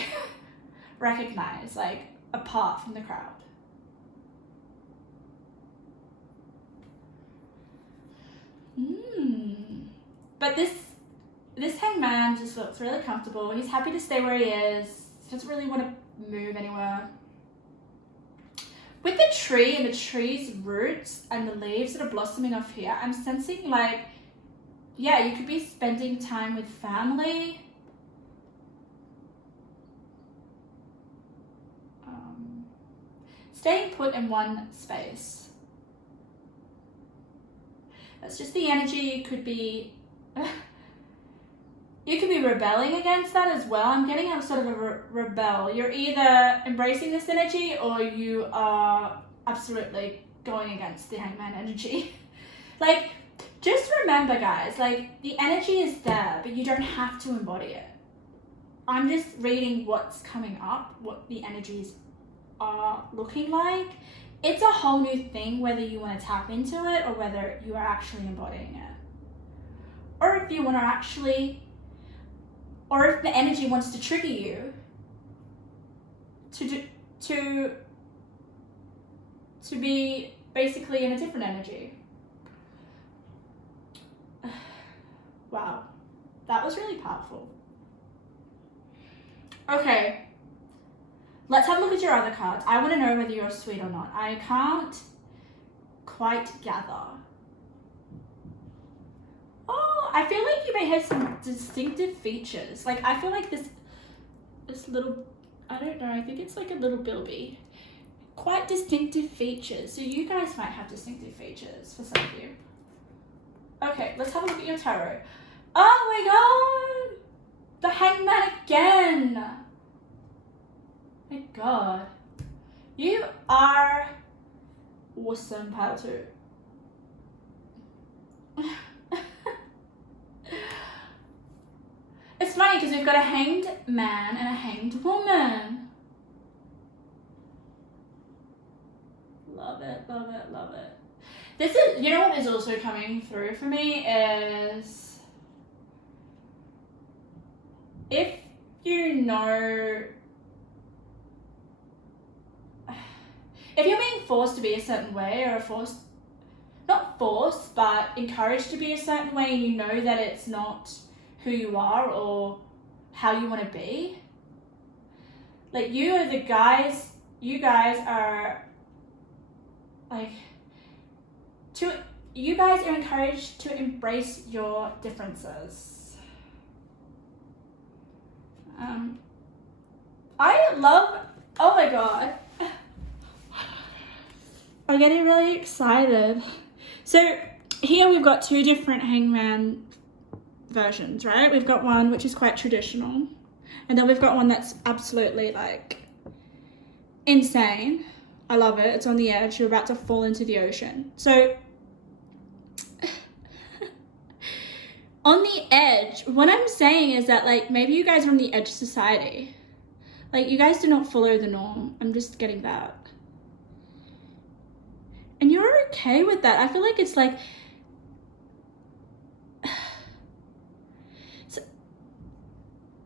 recognized, like apart from the crowd. But this Hangman just looks really comfortable. He's happy to stay where he is. He doesn't really want to move anywhere. With the tree and the tree's roots and the leaves that are blossoming off here, I'm sensing like, yeah, you could be spending time with family. Staying put in one space. That's just the energy. You could be rebelling against that as well. I'm getting a sort of a rebel. You're either embracing this energy or you are absolutely going against the Hangman energy. Like, just remember, guys, like, the energy is there, but you don't have to embody it. I'm just reading what's coming up, what the energies are looking like. It's a whole new thing whether you want to tap into it or whether you are actually embodying it. or if you want to actually, or if the energy wants to trigger you to be basically in a different energy. Wow, that was really powerful. Okay, let's have a look at your other cards. I want to know whether you're sweet or not. I can't quite gather. Oh, I feel like you may have some distinctive features. Like, I feel like this little, I don't know, I think it's like a little bilby. Quite distinctive features. So you guys might have distinctive features for some of you. Okay, let's have a look at your tarot. Oh my god! The Hangman again! My god. You are awesome, pile two. It's funny because we've got a hanged man and a hanged woman. Love it, love it, love it. This is, you know what is also coming through for me is if you know, if you're being forced to be a certain way, or not forced, but encouraged to be a certain way, and you know that it's not who you are or how you want to be. Like, you guys are like, you guys are encouraged to embrace your differences. I love, oh my god. I'm getting really excited. So here we've got two different hangman versions, right? We've got one which is quite traditional, and then we've got one that's absolutely like insane. I love it. It's on the edge. You're about to fall into the ocean. So on the edge, what I'm saying is that, like, maybe you guys are on the edge society. Like, you guys do not follow the norm. I'm just getting that. And you're okay with that. I feel like it's like, so,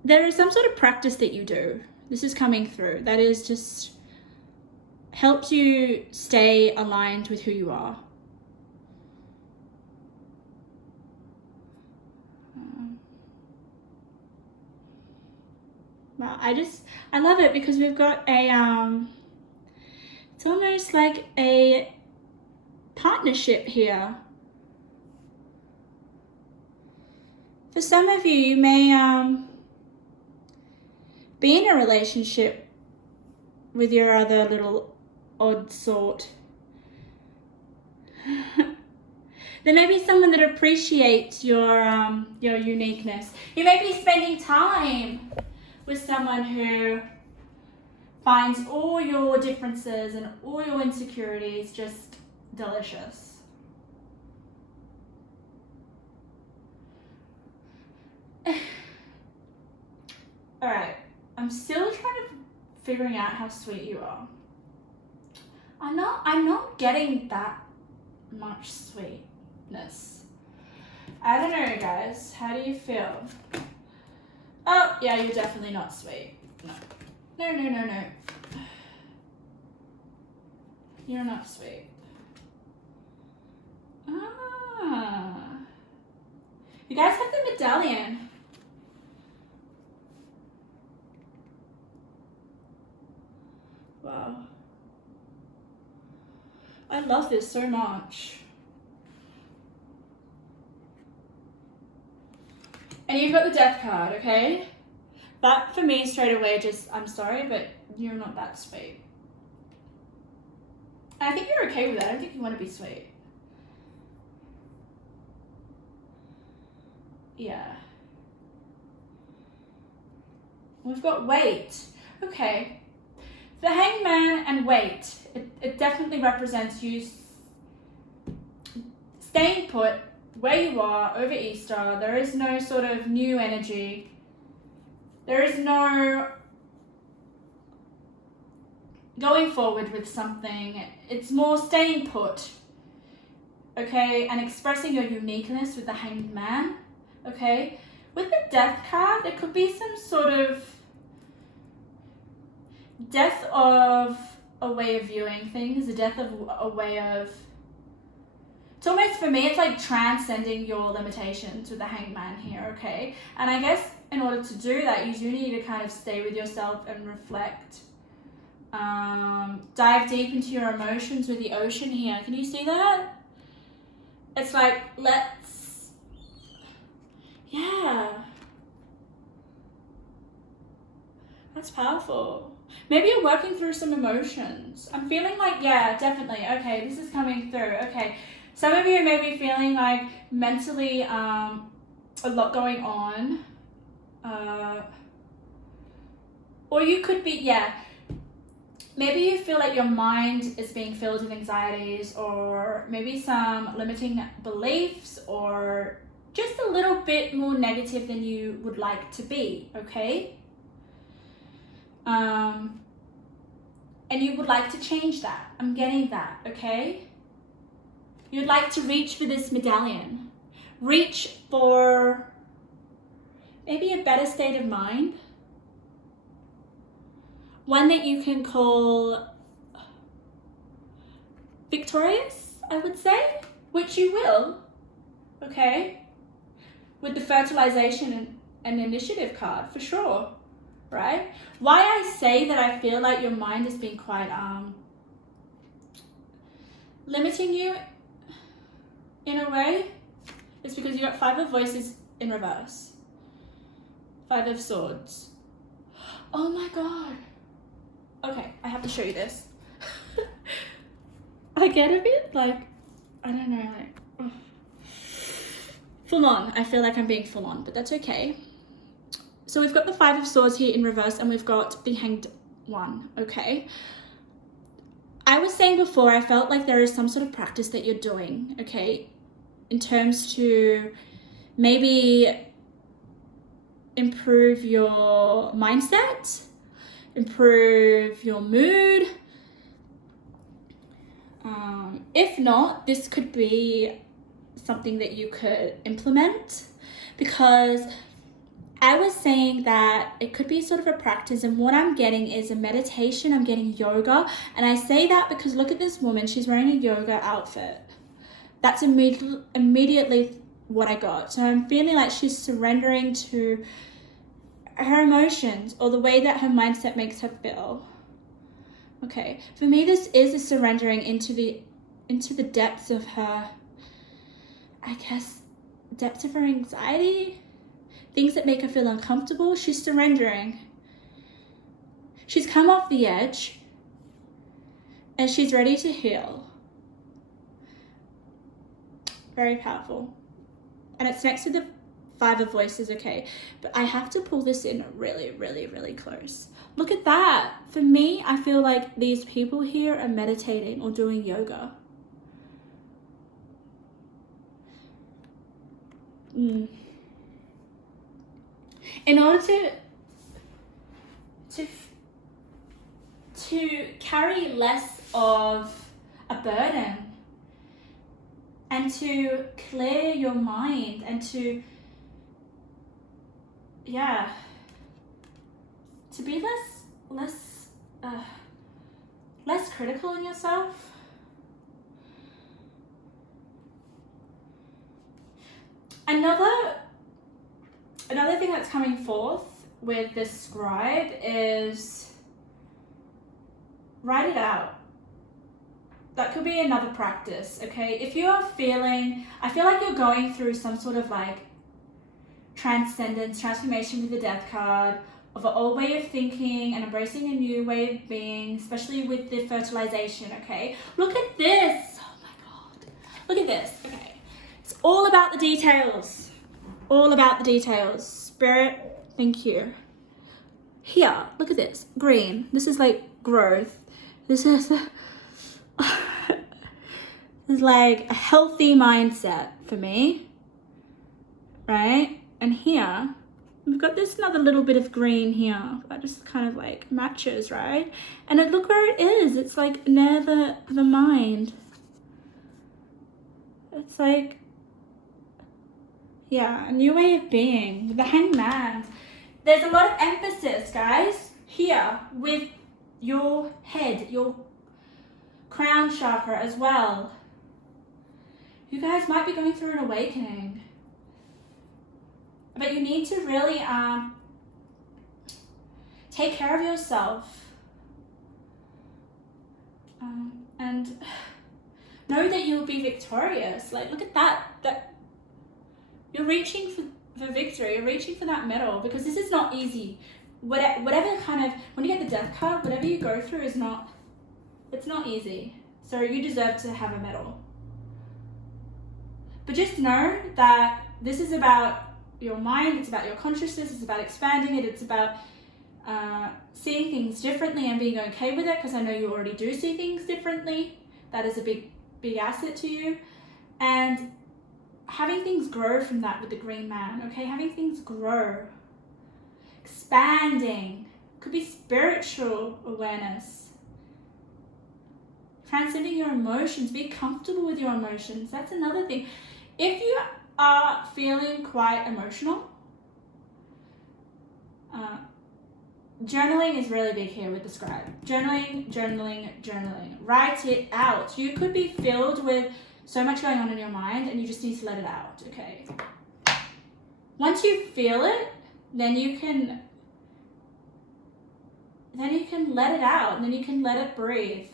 there is some sort of practice that you do. This is coming through. That is just helps you stay aligned with who you are. Wow, I love it because we've got a, it's almost like a partnership here. For some of you, you may be in a relationship with your other little odd sort. There may be someone that appreciates your uniqueness. You may be spending time with someone who finds all your differences and all your insecurities just delicious. All right, I'm still trying to figuring out how sweet you are. I'm not getting that much sweetness. I don't know, guys. How do you feel? Oh, yeah, you're definitely not sweet. No. No. You're not sweet. Ah. You guys have the medallion. Wow. I love this so much. And you've got the death card, okay? That for me straight away just, I'm sorry, but you're not that sweet. And I think you're okay with that. I don't think you want to be sweet. Yeah. We've got weight. Okay. The hangman and weight. It definitely represents you staying put where you are over Easter. There is no sort of new energy. There is no going forward with something. It's more staying put, okay, and expressing your uniqueness with the hanged man. okay? With the death card, there could be some sort of death of a way of viewing things, the death of a way of, it's almost, for me, it's like transcending your limitations with the hangman here, okay? And I guess in order to do that, you do need to kind of stay with yourself and reflect. Dive deep into your emotions with the ocean here. Can you see that? It's like, yeah. That's powerful. Maybe you're working through some emotions. I'm feeling like, yeah, definitely. Okay, this is coming through. Okay. Some of you may be feeling like mentally a lot going on. Or you could be, yeah, maybe you feel like your mind is being filled with anxieties, or maybe some limiting beliefs, or just a little bit more negative than you would like to be, okay? And you would like to change that. I'm getting that, okay? You'd like to reach for this medallion. Reach for maybe a better state of mind. One that you can call victorious, I would say, which you will, okay? With the fertilization and initiative card, for sure, right? Why I say that I feel like your mind has been quite limiting you in a way is because you got 5 of voices in reverse. 5 of swords. Oh my God. Okay, I have to show you this. I get a bit like, I don't know, like, full on. I feel like I'm being full on, but that's okay. So we've got the 5 of swords here in reverse, and we've got the hanged one, okay? I was saying before, I felt like there is some sort of practice that you're doing, okay? In terms to maybe improve your mindset, improve your mood. If not, this could be something that you could implement, because I was saying that it could be sort of a practice, and what I'm getting is a meditation, I'm getting yoga, and I say that because look at this woman, she's wearing a yoga outfit. That's immediately what I got. So I'm feeling like she's surrendering to her emotions or the way that her mindset makes her feel. Okay, for me this is a surrendering into the depths of her, I guess, depths of her anxiety, things that make her feel uncomfortable. She's surrendering. She's come off the edge and she's ready to heal. Very powerful. And it's next to the 5 of voices, okay? But I have to pull this in really, really, really close. Look at that. For me, I feel like these people here are meditating or doing yoga. In order to carry less of a burden and to clear your mind and to be less critical in yourself. Another thing that's coming forth with this scribe is write it out. That could be another practice, okay? If you are feeling, I feel like you're going through some sort of like transcendence, transformation with the death card, of an old way of thinking and embracing a new way of being, especially with the fertilization, okay? Look at this. Oh my God. Look at this, okay? It's all about the details. All about the details. Spirit, thank you. Here, look at this. Green. This is like growth. This is like a healthy mindset for me, right? And here, we've got this another little bit of green here that just kind of like matches, right? And look where it is. It's like near the mind. It's like, Yeah, a new way of being. The Hangman. There's a lot of emphasis, guys, here with your head, your crown chakra as well. You guys might be going through an awakening. But you need to really take care of yourself. And know that you'll be victorious. Like, look at that. You're reaching for victory. You're reaching for that medal, because this is not easy. Whatever kind of, when you get the death card, whatever you go through it's not easy. So you deserve to have a medal. But just know that this is about your mind, it's about your consciousness, it's about expanding it, it's about seeing things differently and being okay with it, because I know you already do see things differently. That is a big asset to you. And having things grow from that with the green man, okay? Having things grow. Expanding. Could be spiritual awareness. Transcending your emotions. Be comfortable with your emotions. That's another thing. If you are feeling quite emotional, journaling is really big here with the scribe. Journaling. Write it out. You could be filled with so much going on in your mind and you just need to let it out, okay? Once you feel it, then you can let it out, and then you can let it breathe.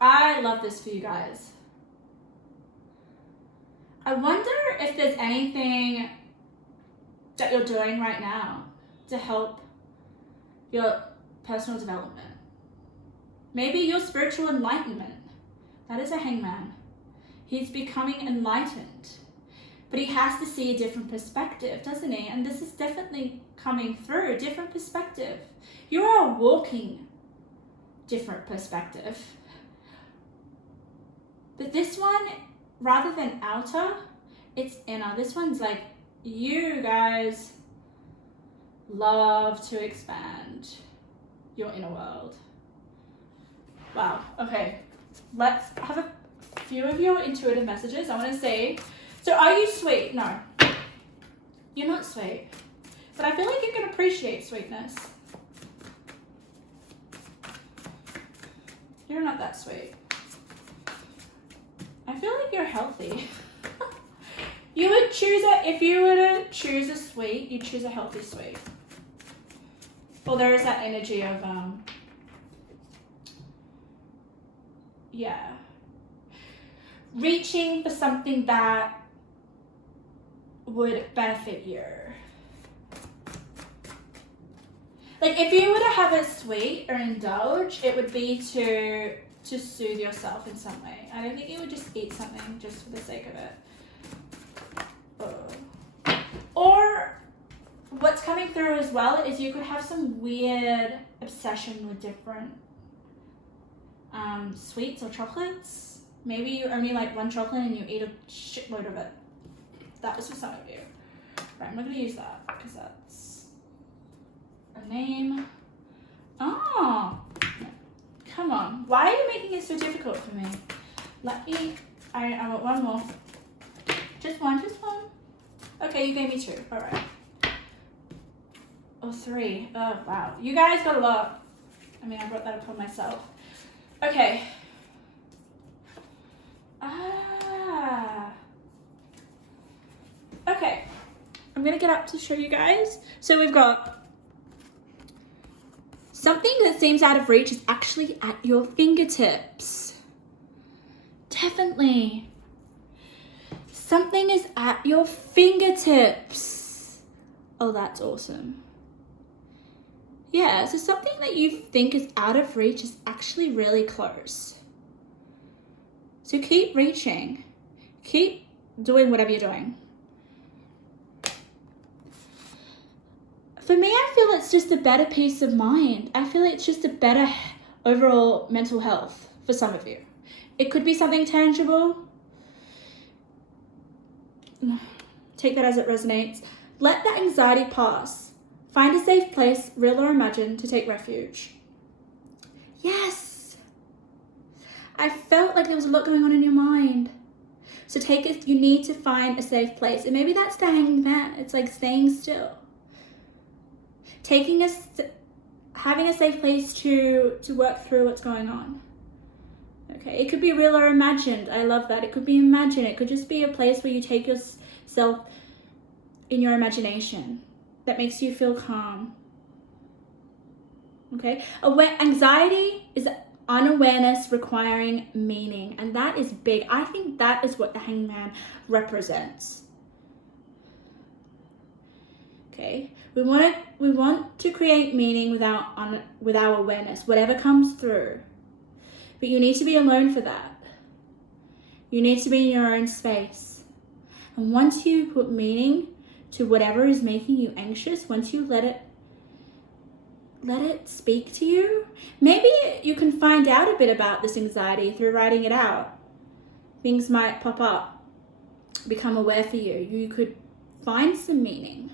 I love this for you guys. I wonder if there's anything that you're doing right now to help your personal development. Maybe your spiritual enlightenment. That is a hangman. He's becoming enlightened. But he has to see a different perspective, doesn't he? And this is definitely coming through, a different perspective. You are a walking different perspective. But this one, rather than outer, it's inner. This one's like, you guys love to expand your inner world. Wow, okay. Let's have a few of your intuitive messages. I want to say, so are you sweet? No, you're not sweet. But I feel like you can appreciate sweetness. You're not that sweet. I feel like you're healthy. You would choose if you were to choose a sweet, you'd choose a healthy sweet. Well, there is that energy of, yeah. Reaching for something that would benefit you. Like, if you were to have a sweet or indulge, it would be to soothe yourself in some way. I don't think you would just eat something just for the sake of it. Or what's coming through as well is you could have some weird obsession with different sweets or chocolates. Maybe you only like one chocolate and you eat a shitload of it. That was for some of you. Right, I'm not going to use that because that's a name. Oh, come on. Why are you making it so difficult for me? I want one more. Just one. Okay, you gave me two. All right. Or three. Oh, wow. You guys got a lot. I mean, I brought that upon myself. Okay. Okay. I'm going to get up to show you guys. So we've got something that seems out of reach is actually at your fingertips. Definitely. Something is at your fingertips. Oh, that's awesome. Yeah, so something that you think is out of reach is actually really close. So keep reaching. Keep doing whatever you're doing. For me, I feel it's just a better peace of mind. I feel it's just a better overall mental health for some of you. It could be something tangible. Take that as it resonates. Let that anxiety pass. Find a safe place, real or imagined, to take refuge. Yes! I felt like there was a lot going on in your mind. So you need to find a safe place. And maybe that's the Hanged Man. It's like staying still. Having a safe place to work through what's going on. Okay, it could be real or imagined. I love that. It could be imagined. It could just be a place where you take yourself in your imagination that makes you feel calm. Okay, anxiety is unawareness requiring meaning, and that is big. I think that is what the Hanged Man represents. Okay, we want to create meaning with our awareness, whatever comes through. But you need to be alone for that. You need to be in your own space. And once you put meaning to whatever is making you anxious, once you let it speak to you, maybe you can find out a bit about this anxiety through writing it out. Things might pop up, become aware for you. You could find some meaning.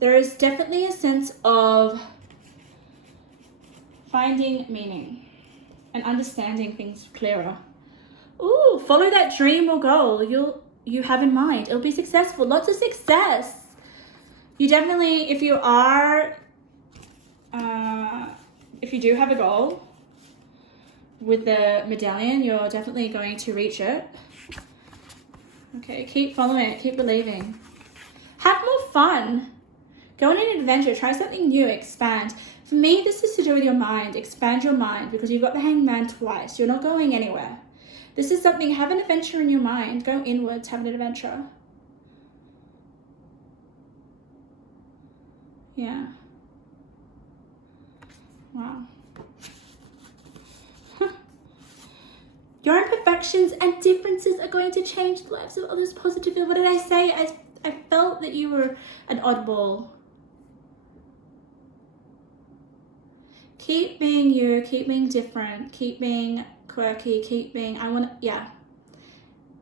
There is definitely a sense of finding meaning and understanding things clearer. Ooh, follow that dream or goal you have in mind. It'll be successful. Lots of success. You definitely, if you do have a goal with the medallion, you're definitely going to reach it. Okay, keep following it, keep believing. Have more fun. Go on an adventure, try something new, expand. For me, this is to do with your mind. Expand your mind, because you've got the Hanged Man twice. You're not going anywhere. This is something, have an adventure in your mind. Go inwards, have an adventure. Yeah. Wow. Your imperfections and differences are going to change the lives of others positively. What did I say? I felt that you were an oddball. Keep being you, keep being different, keep being quirky,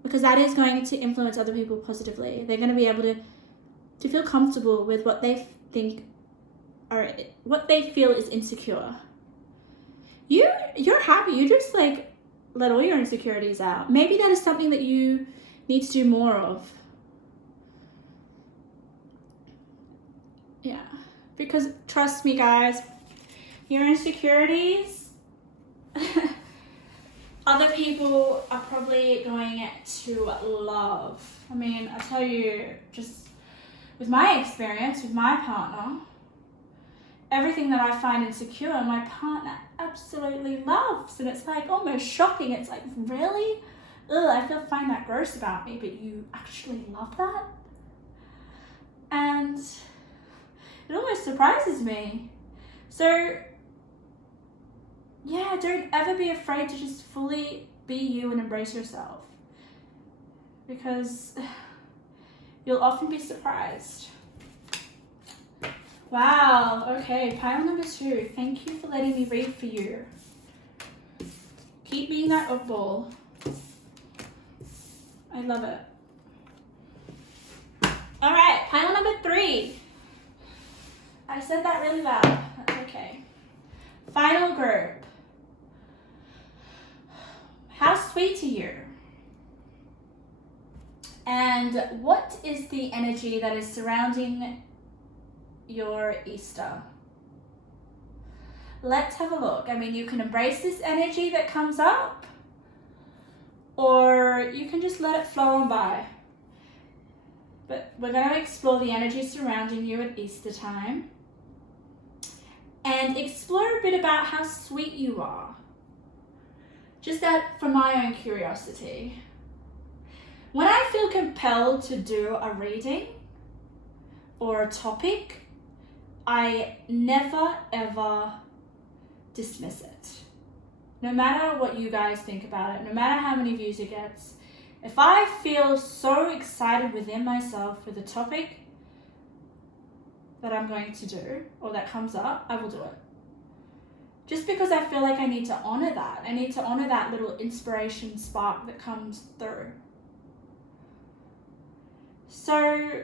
because that is going to influence other people positively. They're going to be able to feel comfortable with what they think or what they feel is insecure. You're happy. You just like let all your insecurities out. Maybe that is something that you need to do more of. Yeah, because trust me, guys, your insecurities, other people are probably going to love. I mean, I tell you, just with my experience with my partner, everything that I find insecure, my partner absolutely loves. And it's like almost shocking. It's like, really? Ugh, I find that gross about me, but you actually love that? And it almost surprises me. So yeah, don't ever be afraid to just fully be you and embrace yourself, because you'll often be surprised. Wow, okay, pile number 2. Thank you for letting me read for you. Keep being that oddball. I love it. All right, pile number 3. I said that really loud. That's okay. Final group. How sweet are you? And what is the energy that is surrounding your Easter? Let's have a look. I mean, you can embrace this energy that comes up, or you can just let it flow on by. But we're going to explore the energy surrounding you at Easter time and explore a bit about how sweet you are. Just that for my own curiosity. When I feel compelled to do a reading or a topic, I never ever dismiss it. No matter what you guys think about it, no matter how many views it gets, if I feel so excited within myself for the topic that I'm going to do or that comes up, I will do it. Just because I feel like I need to honor that. I need to honor that little inspiration spark that comes through. So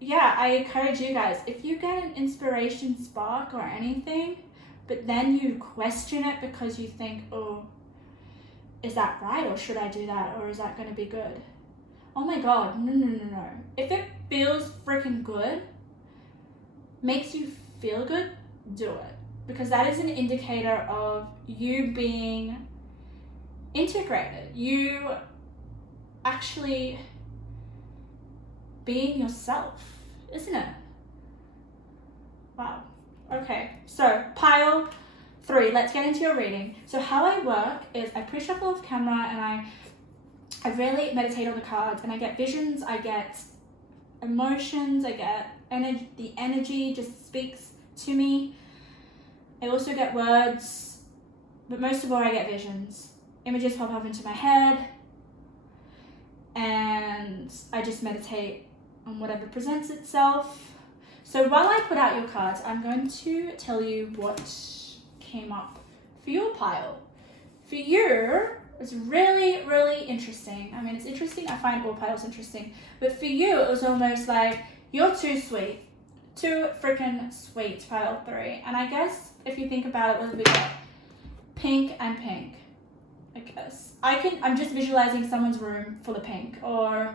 yeah, I encourage you guys, if you get an inspiration spark or anything, but then you question it because you think, oh, is that right, or should I do that, or is that going to be good? Oh my God, no. If it feels freaking good, makes you feel good, do it. Because that is an indicator of you being integrated. You actually being yourself, isn't it? Wow. Okay, so pile 3, let's get into your reading. So how I work is I pre-shuffle off camera and I really meditate on the cards, and I get visions, I get emotions, I get energy. The energy just speaks to me. I also get words, but most of all I get visions. Images pop up into my head, and I just meditate on whatever presents itself. So while I put out your cards, I'm going to tell you what came up for your pile. For you, it's really, really interesting. I mean, it's interesting. I find all piles interesting. But for you, it was almost like, you're too sweet. Too freaking sweet, pile 3. And I guess if you think about it, what did we get? Pink and pink, I guess. I'm just visualizing someone's room full of pink, or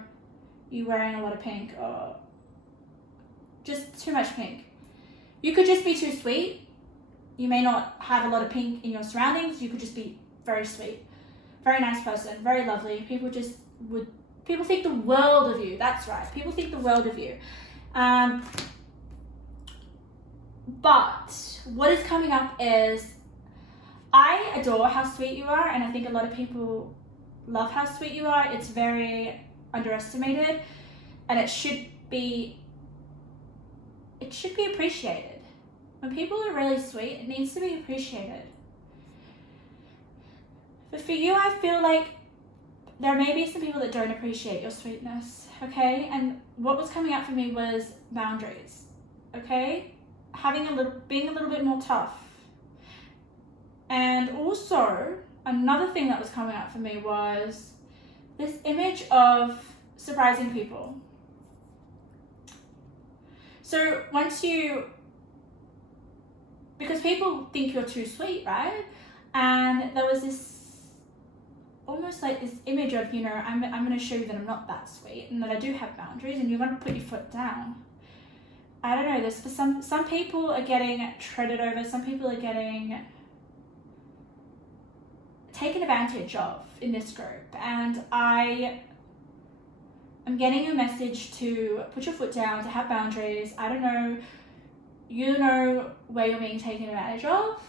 you wearing a lot of pink, or just too much pink. You could just be too sweet. You may not have a lot of pink in your surroundings. You could just be very sweet. Very nice person, very lovely. People think the world of you. That's right. People think the world of you. But what is coming up is, I adore how sweet you are, and I think a lot of people love how sweet you are. It's very underestimated, and it should be appreciated. When people are really sweet, it needs to be appreciated. But for you, I feel like there may be some people that don't appreciate your sweetness, okay? And what was coming up for me was boundaries, okay? Being a little bit more tough. And also, another thing that was coming up for me was this image of surprising people. So because people think you're too sweet, right? And there was this, almost like this image of, I'm going to show you that I'm not that sweet, and that I do have boundaries, and you're going to put your foot down. I don't know, this for some people are getting treaded over, some people are getting taken advantage of in this group, and I am getting a message to put your foot down, to have boundaries. I don't know, you know where you're being taken advantage of.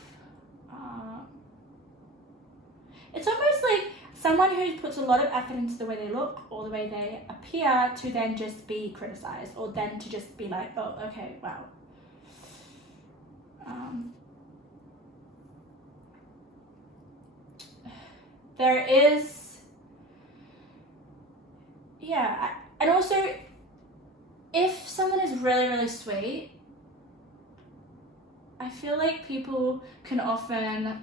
It's almost like someone who puts a lot of effort into the way they look or the way they appear to then just be criticized, or then to just be like, oh, okay, wow. There is, and also, if someone is really, really sweet, I feel like people can often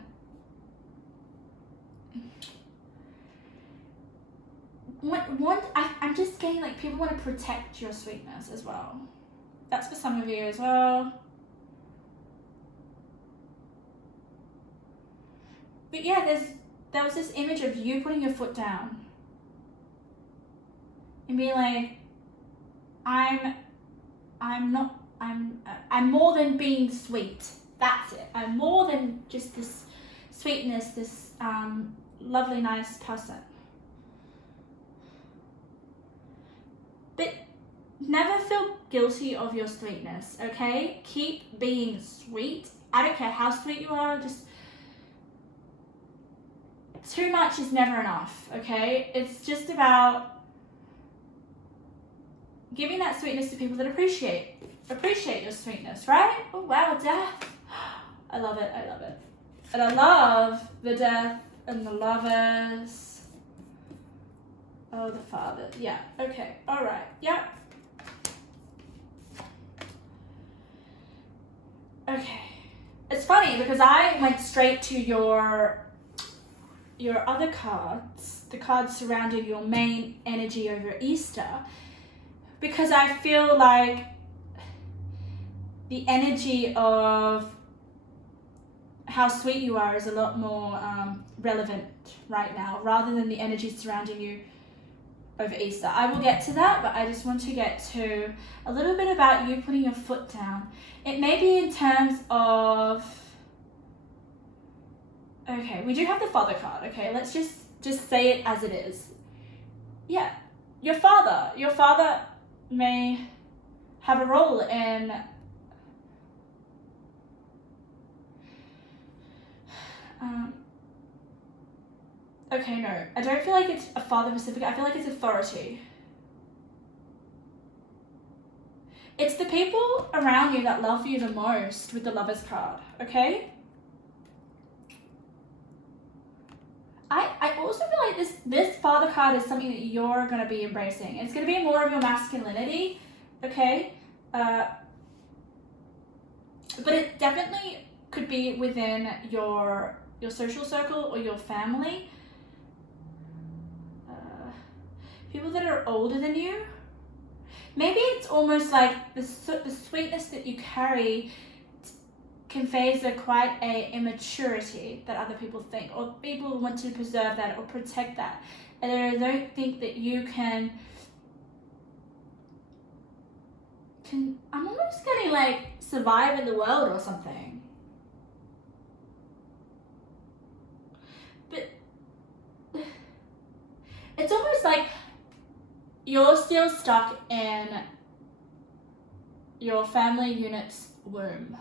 I'm just getting like people want to protect your sweetness as well. That's for some of you as well. But yeah, there was this image of you putting your foot down and being like, I'm more than being sweet. That's it. I'm more than just this sweetness, this lovely, nice person. But never feel guilty of your sweetness, okay? Keep being sweet. I don't care how sweet you are, just too much is never enough, okay? It's just about giving that sweetness to people that appreciate your sweetness, right? Oh wow, death. I love it. And I love the death and the lovers. Oh, the father. Yeah, okay, all right, yeah. Okay, it's funny because I went straight to your other cards, the cards surrounding your main energy over Easter, because I feel like the energy of how sweet you are is a lot more relevant right now, rather than the energy surrounding you over Easter. I will get to that, but I just want to get to a little bit about you putting your foot down. It may be in terms of, okay, we do have the Father card, okay? Let's just say it as it is. Yeah, your father may have a role in okay, no, I don't feel like it's a father specific. I feel like it's authority. It's the people around you that love you the most with the Lovers card, okay? I also feel like this Father card is something that you're going to be embracing. It's going to be more of your masculinity, okay? But it definitely could be within your social circle or your family. People that are older than you. Maybe it's almost like the sweetness that you carry conveys quite a immaturity that other people think, or people want to preserve that or protect that, and they don't think that you can I'm almost getting like survive in the world or something. But it's almost like you're still stuck in your family unit's womb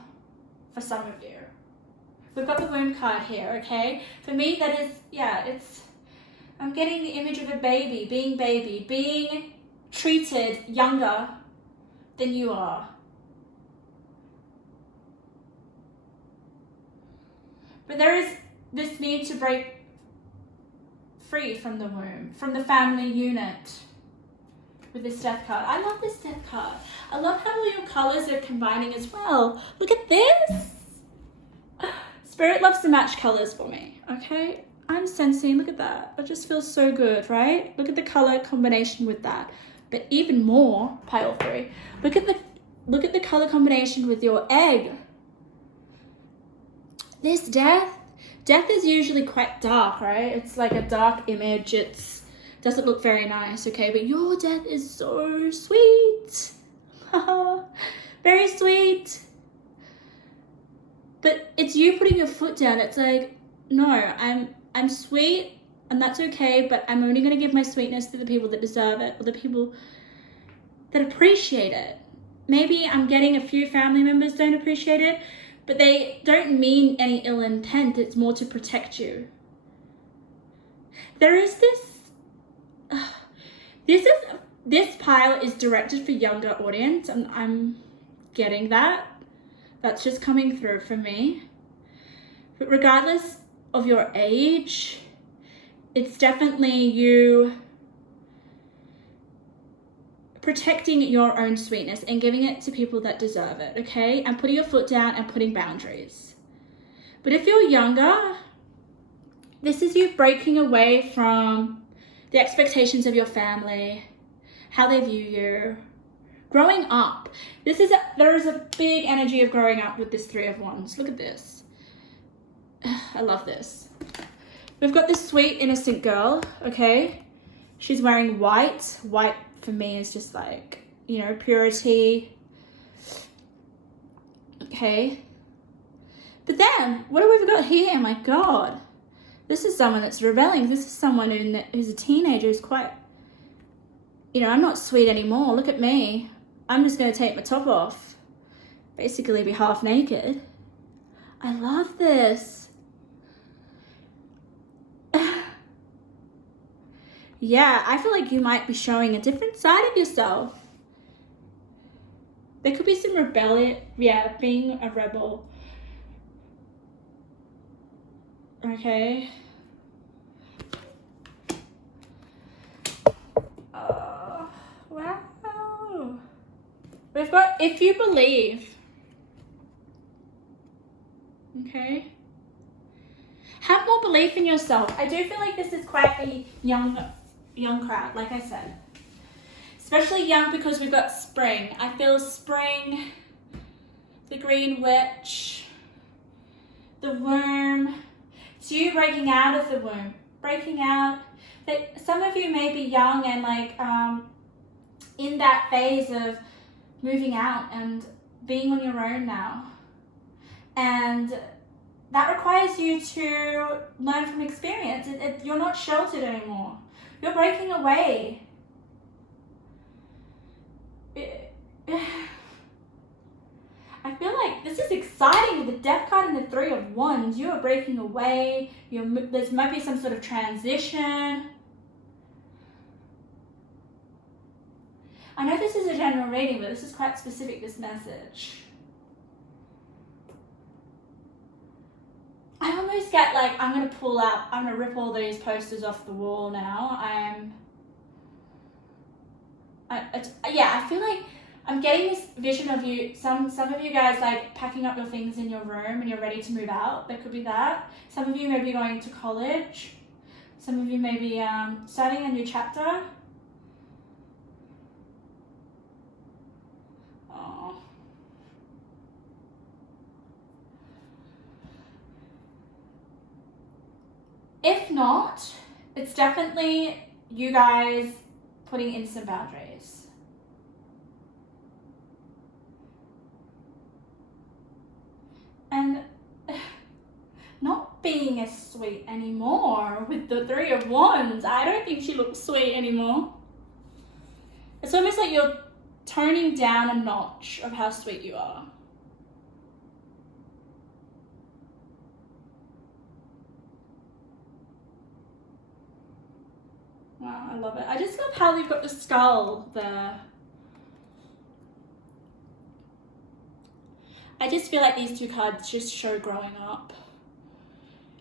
for some of you. We've got the womb card here, okay? For me, that is, yeah, I'm getting the image of a baby, being treated younger than you are. But there is this need to break free from the womb, from the family unit. With this death card. I love this death card. I love how all your colors are combining as well. Look at this. Spirit loves to match colors for me, okay? I'm sensing, look at that. It just feels so good, right? Look at the color combination with that. But even more, pile 3, look at the color combination with your egg. This death is usually quite dark, right? It's like a dark image. Doesn't look very nice, okay? But your death is so sweet. Very sweet. But it's you putting your foot down. It's like, no, I'm sweet and that's okay, but I'm only gonna give my sweetness to the people that deserve it, or the people that appreciate it. Maybe I'm getting a few family members don't appreciate it, but they don't mean any ill intent. It's more to protect you. There is this pile is directed for younger audience, and I'm getting that. That's just coming through for me. But regardless of your age, it's definitely you protecting your own sweetness and giving it to people that deserve it, okay? And putting your foot down and putting boundaries. But if you're younger, this is you breaking away from the expectations of your family, how they view you, growing up. There is a big energy of growing up with this 3 of Wands. Look at this. I love this. We've got this sweet, innocent girl, okay? She's wearing white. White for me is just like, you know, purity. Okay. But then, what have we got here? My God. This is someone that's rebelling. This is someone who's a teenager, who's quite, you know, I'm not sweet anymore. Look at me. I'm just going to take my top off. Basically be half naked. I love this. Yeah, I feel like you might be showing a different side of yourself. There could be some rebellion. Yeah, being a rebel. Okay. Wow. We've got, if you believe. Okay. Have more belief in yourself. I do feel like this is quite a young crowd, like I said. Especially young because we've got spring. I feel spring, the green witch, the worm. It's you breaking out of the womb, breaking out. That some of you may be young and like in that phase of moving out and being on your own now. And that requires you to learn from experience. You're not sheltered anymore. You're breaking away. I feel like this is exciting with the Death card and the Three of Wands. You are breaking away. There might be some sort of transition. I know this is a general reading, but this is quite specific, this message. I almost get like, I'm going to rip all these posters off the wall now. I feel like I'm getting this vision of you, some of you guys like packing up your things in your room and you're ready to move out. There could be that. Some of you may be going to college. Some of you may be starting a new chapter. Oh. If not, it's definitely you guys putting in some boundaries. And not being as sweet anymore with the Three of Wands. I don't think she looks sweet anymore. It's almost like you're toning down a notch of how sweet you are. Wow, I love it. I just love how you've got the skull there. I just feel like these two cards just show growing up.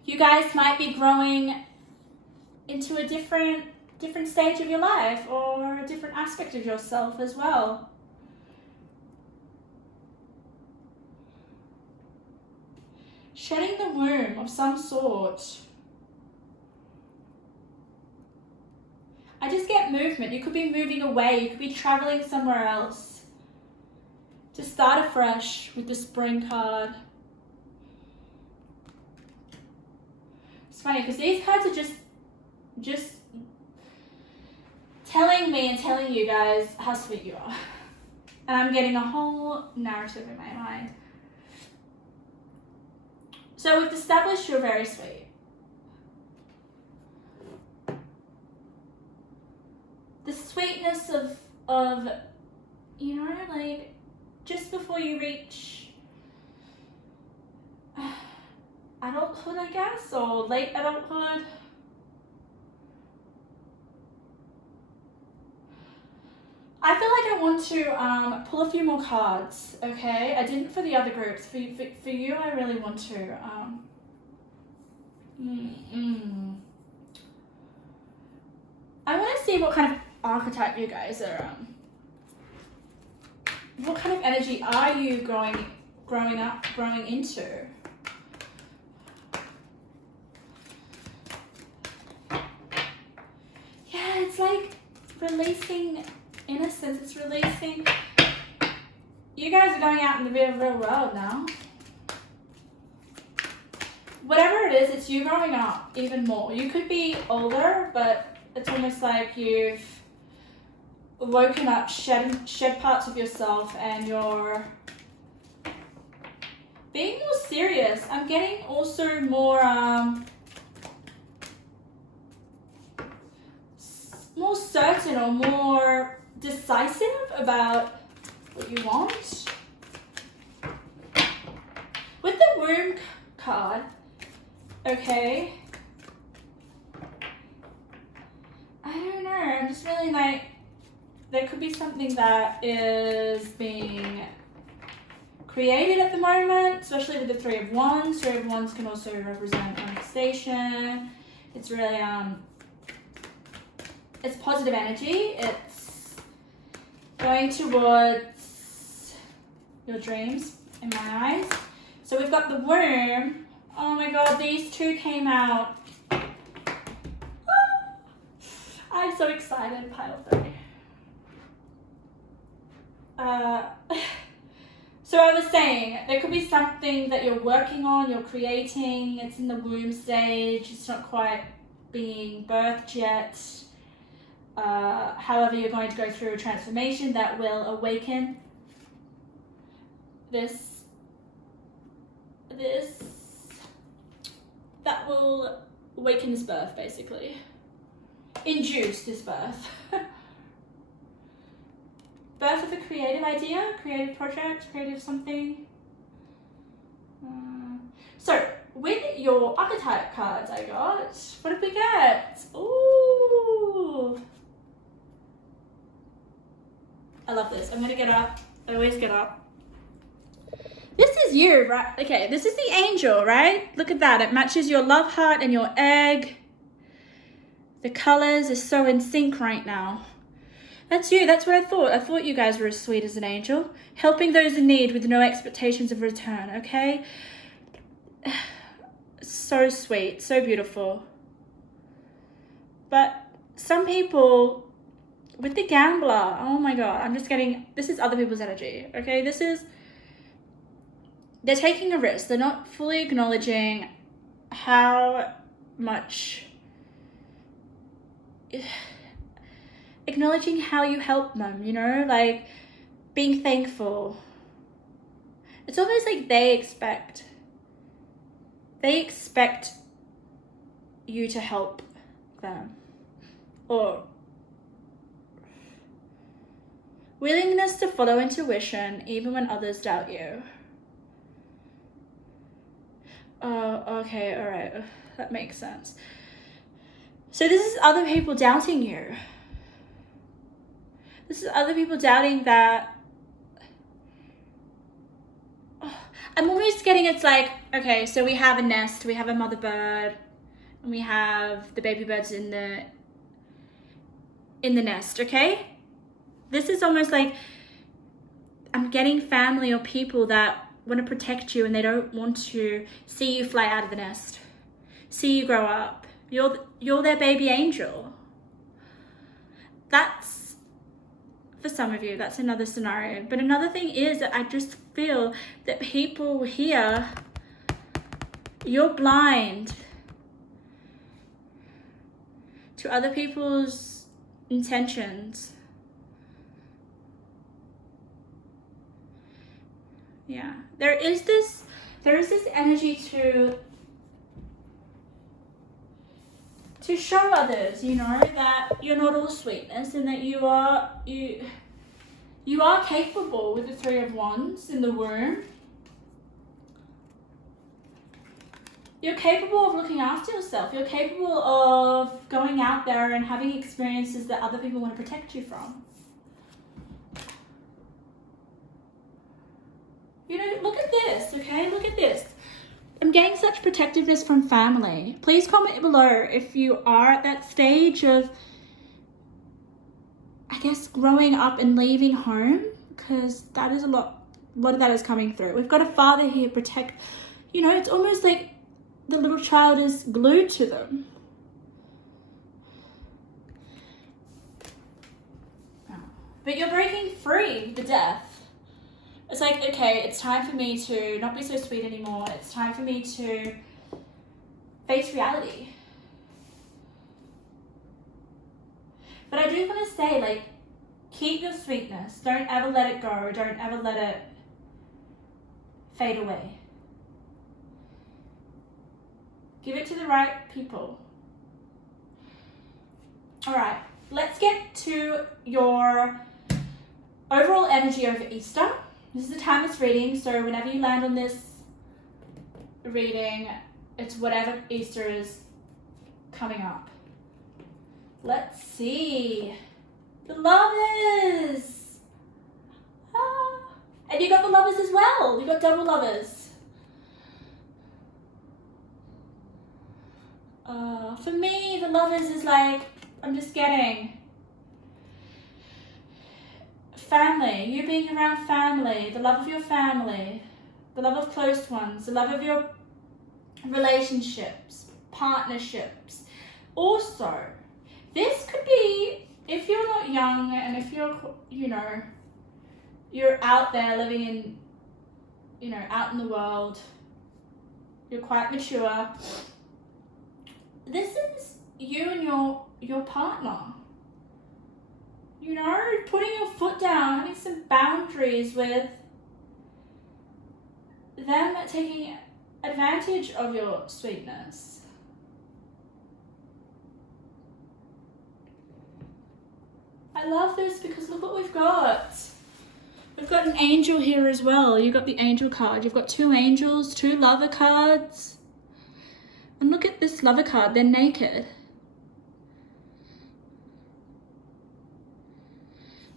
You guys might be growing into a different stage of your life or a different aspect of yourself as well. Shedding the womb of some sort. I just get movement. You could be moving away. You could be traveling somewhere else. To start afresh with the Spring card. It's funny because these cards are just telling me and telling you guys how sweet you are. And I'm getting a whole narrative in my mind. So we've established you're very sweet. The sweetness of you know, like just before you reach adulthood, I guess, or late adulthood. I feel like I want to pull a few more cards, okay? I didn't for the other groups. For you, I really want to. I want to see what kind of archetype you guys are. What kind of energy are you growing into? Yeah, it's like releasing innocence. It's releasing. You guys are going out in the real world now. Whatever it is, it's you growing up even more. You could be older, but it's almost like you've woken up, shed parts of yourself, and you're being more serious. I'm getting also more certain or more decisive about what you want. With the womb card, okay, I don't know, I'm just really like, there could be something that is being created at the moment, especially with the Three of Wands. Three of Wands can also represent manifestation. It's really, it's positive energy. It's going towards your dreams in my eyes. So we've got the womb. Oh my God, these two came out. I'm so excited, pile 3. So I was saying, there could be something that you're working on, you're creating, it's in the womb stage, it's not quite being birthed yet. However, you're going to go through a transformation that will awaken that will awaken this birth, basically. Induce this birth. Birth of a creative idea, creative project, creative something. So, with your archetype cards I got, what did we get? Ooh. I love this. I'm going to get up. I always get up. This is you, right? Okay, this is the angel, right? Look at that. It matches your love heart and your egg. The colors are so in sync right now. That's you. That's what I thought. I thought you guys were as sweet as an angel. Helping those in need with no expectations of return, okay? So sweet. So beautiful. But some people, with the gambler, oh my God, I'm just getting, this is other people's energy, okay? This is, they're taking a risk. They're not fully acknowledging how much, acknowledging how you help them, you know, like being thankful. It's almost like they expect you to help them. Or willingness to follow intuition even when others doubt you. Oh, okay, all right, that makes sense. So this is other people doubting you. This is other people doubting that. Oh, I'm almost getting, it's like, okay, so we have a nest, we have a mother bird, and we have the baby birds in the nest, okay? This is almost like I'm getting family or people that want to protect you and they don't want to see you fly out of the nest, see you grow up. You're their baby angel. That's, for some of you, that's another scenario. But another thing is that I just feel that people here, you're blind to other people's intentions. Yeah, there is this energy to show others, you know, that you're not all sweetness and that you are capable with the Three of Wands in the womb. You're capable of looking after yourself. You're capable of going out there and having experiences that other people want to protect you from. You know, look at this, okay? Look at this. I'm getting such protectiveness from family. Please comment below if you are at that stage of, I guess, growing up and leaving home, because that is a lot of that is coming through. We've got a father here protect, you know, it's almost like the little child is glued to them. But you're breaking free with the death. It's like, okay, it's time for me to not be so sweet anymore. It's time for me to face reality. But I do want to say, like, keep your sweetness. Don't ever let it go. Don't ever let it fade away. Give it to the right people. All right, let's get to your overall energy over Easter. This is a timeless reading, so whenever you land on this reading, it's whatever Easter is coming up. Let's see. The Lovers. And you got the Lovers as well. You got double Lovers. For me, the Lovers is like, I'm just getting family, you being around family, the love of your family, the love of close ones, the love of your relationships, partnerships. Also, this could be, if you're not young and if you're, you know, you're out there living in out in the world, you're quite mature. This is you and your partner. Putting your foot down, having some boundaries with them taking advantage of your sweetness. I love this because look what we've got. We've got an angel here as well. You've got the angel card. You've got 2 angels, 2 lover cards. And look at this lover card. They're naked.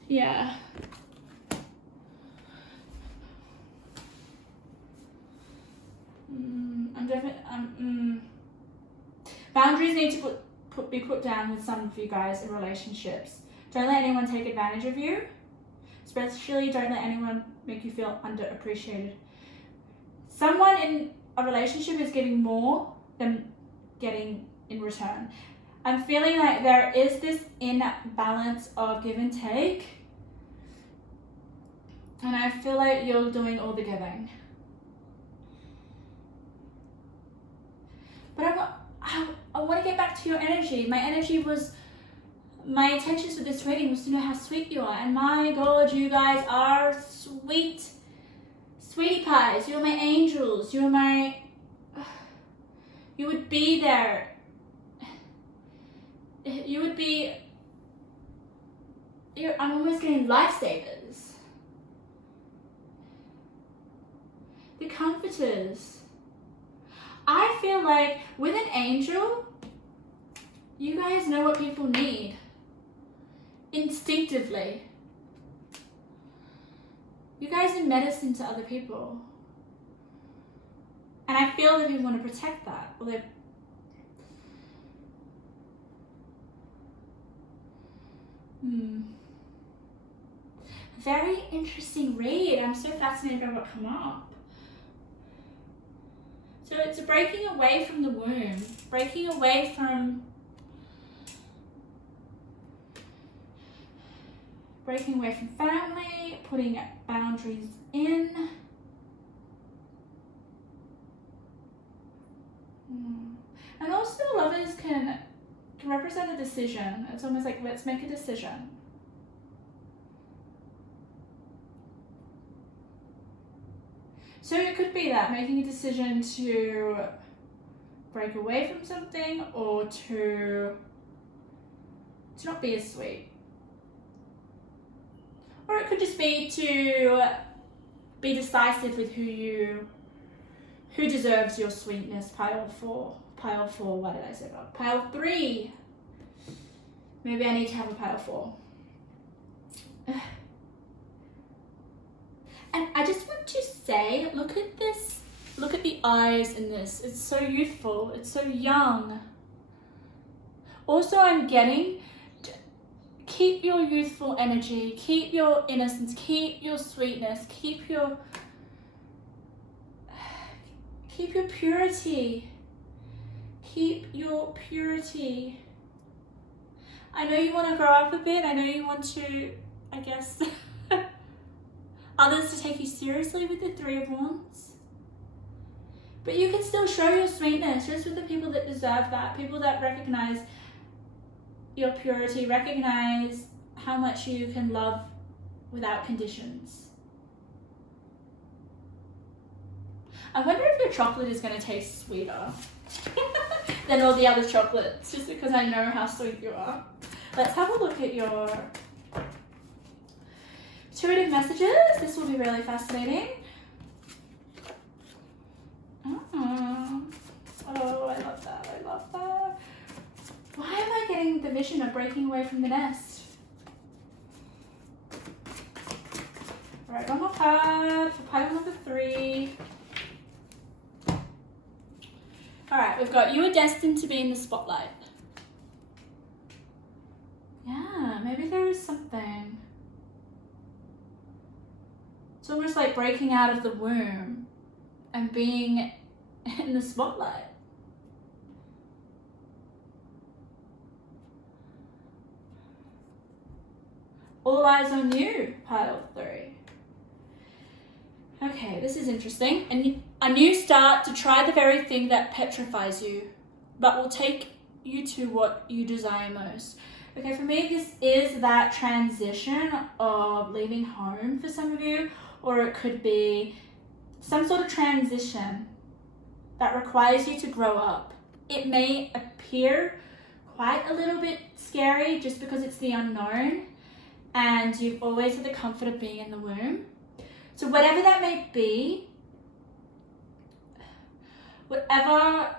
Yeah. Boundaries need to be put down with some of you guys in relationships. Don't let anyone take advantage of you. Especially don't let anyone make you feel underappreciated. Someone in a relationship is giving more than getting in return. I'm feeling like there is this imbalance of give and take. And I feel like you're doing all the giving. But I want to get back to your energy. My intentions with this reading was to know how sweet you are. And my God, you guys are sweet. Sweetie pies. You're my angels. You would be there. You would be... I'm almost getting lifesavers. The comforters. I feel like with an angel, you guys know what people need. Instinctively. You guys are medicine to other people. And I feel that you want to protect that. Very interesting read. I'm so fascinated by what come up. So it's a breaking away from the womb. Breaking away from family, putting boundaries in. And also lovers can represent a decision. It's almost like, let's make a decision. So it could be that, making a decision to break away from something or to not be as sweet. Or it could just be to be decisive with who deserves your sweetness. Pile 4, why did I say that? Pile 3. Maybe I need to have a pile 4. And I just want to say, look at this. Look at the eyes in this. It's so youthful. It's so young. Also, I'm getting, keep your youthful energy. Keep your innocence. Keep your sweetness. Keep your purity. Keep your purity. I know you want to grow up a bit. I know you want to, I guess... others to take you seriously with the 3 of Wands. But you can still show your sweetness just with the people that deserve that. People that recognize your purity, recognize how much you can love without conditions. I wonder if your chocolate is going to taste sweeter than all the other chocolates, just because I know how sweet you are. Let's have a look at your intuitive messages. This will be really fascinating. Oh, I love that. I love that. Why am I getting the vision of breaking away from the nest? All right, one more card for pile number 3. All right, we've got you are destined to be in the spotlight. Yeah, maybe there is something. It's almost like breaking out of the womb and being in the spotlight. All eyes on you, pile 3. Okay, Okay, this is interesting. And a new start to try the very thing that petrifies you, but will take you to what you desire most. Okay, for me, this is that transition of leaving home for some of you, or it could be some sort of transition that requires you to grow up. It may appear quite a little bit scary just because it's the unknown and you've always had the comfort of being in the womb. So whatever that may be, whatever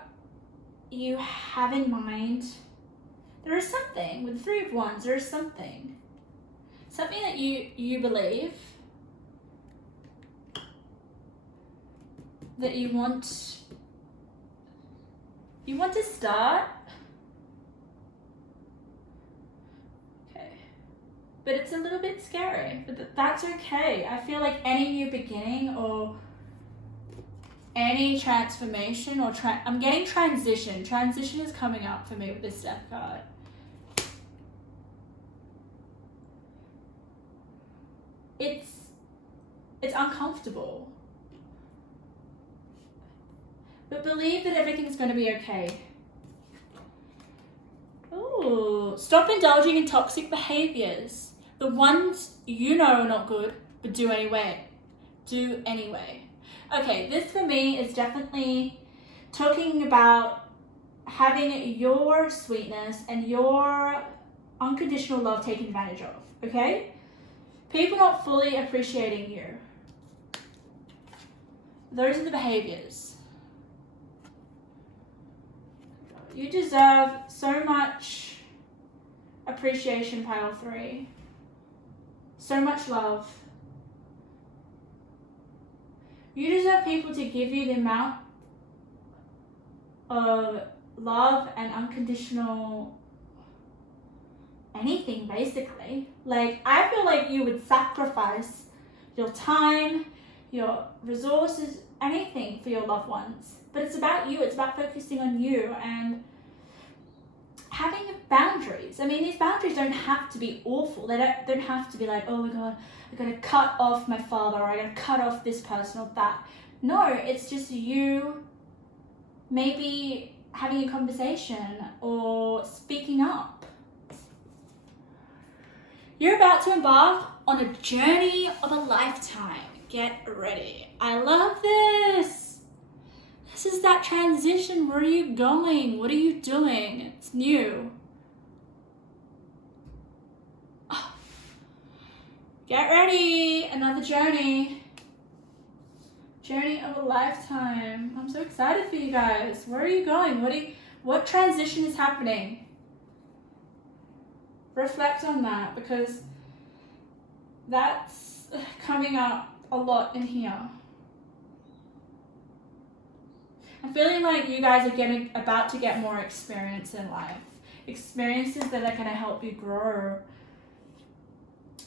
you have in mind, there is something. With the Three of Wands, there is something. Something that you believe, that you want to start. Okay. But it's a little bit scary, but that's okay. I feel like any new beginning or any transformation or I'm getting transition. Transition is coming up for me with this Death card. It's uncomfortable. But believe that everything's going to be okay. Ooh, stop indulging in toxic behaviors. The ones you know are not good, but do anyway. Do anyway. Okay, this for me is definitely talking about having your sweetness and your unconditional love taken advantage of, okay? People not fully appreciating you. Those are the behaviors. You deserve so much appreciation, pile 3. So much love. You deserve people to give you the amount of love and unconditional anything, basically. Like, I feel like you would sacrifice your time, your resources, anything for your loved ones. But it's about you. It's about focusing on you and having boundaries. I mean, these boundaries don't have to be awful. They don't have to be like, oh my God, I gotta cut off my father, or I gotta cut off this person or that. No, it's just you maybe having a conversation or speaking up. You're about to embark on a journey of a lifetime. Get ready. I love this. This is that transition. Where are you going? What are you doing? It's new. Oh. Get ready. Another journey. Journey of a lifetime. I'm so excited for you guys. Where are you going? What transition is happening? Reflect on that, because that's coming up a lot in here. I'm feeling like you guys are about to get more experience in life. Experiences that are going to help you grow.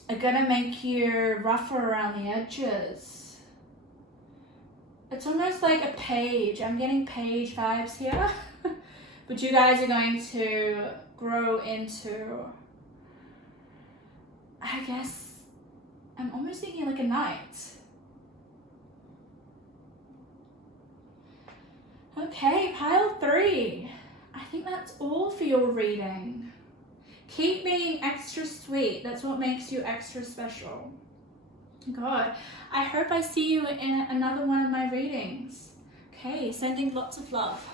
Are going to make you rougher around the edges. It's almost like a page. I'm getting page vibes here. But you guys are going to grow into, I guess, I'm almost thinking like a knight. Okay, pile 3. I think that's all for your reading. Keep being extra sweet. That's what makes you extra special. God, I hope I see you in another one of my readings. Okay, sending lots of love.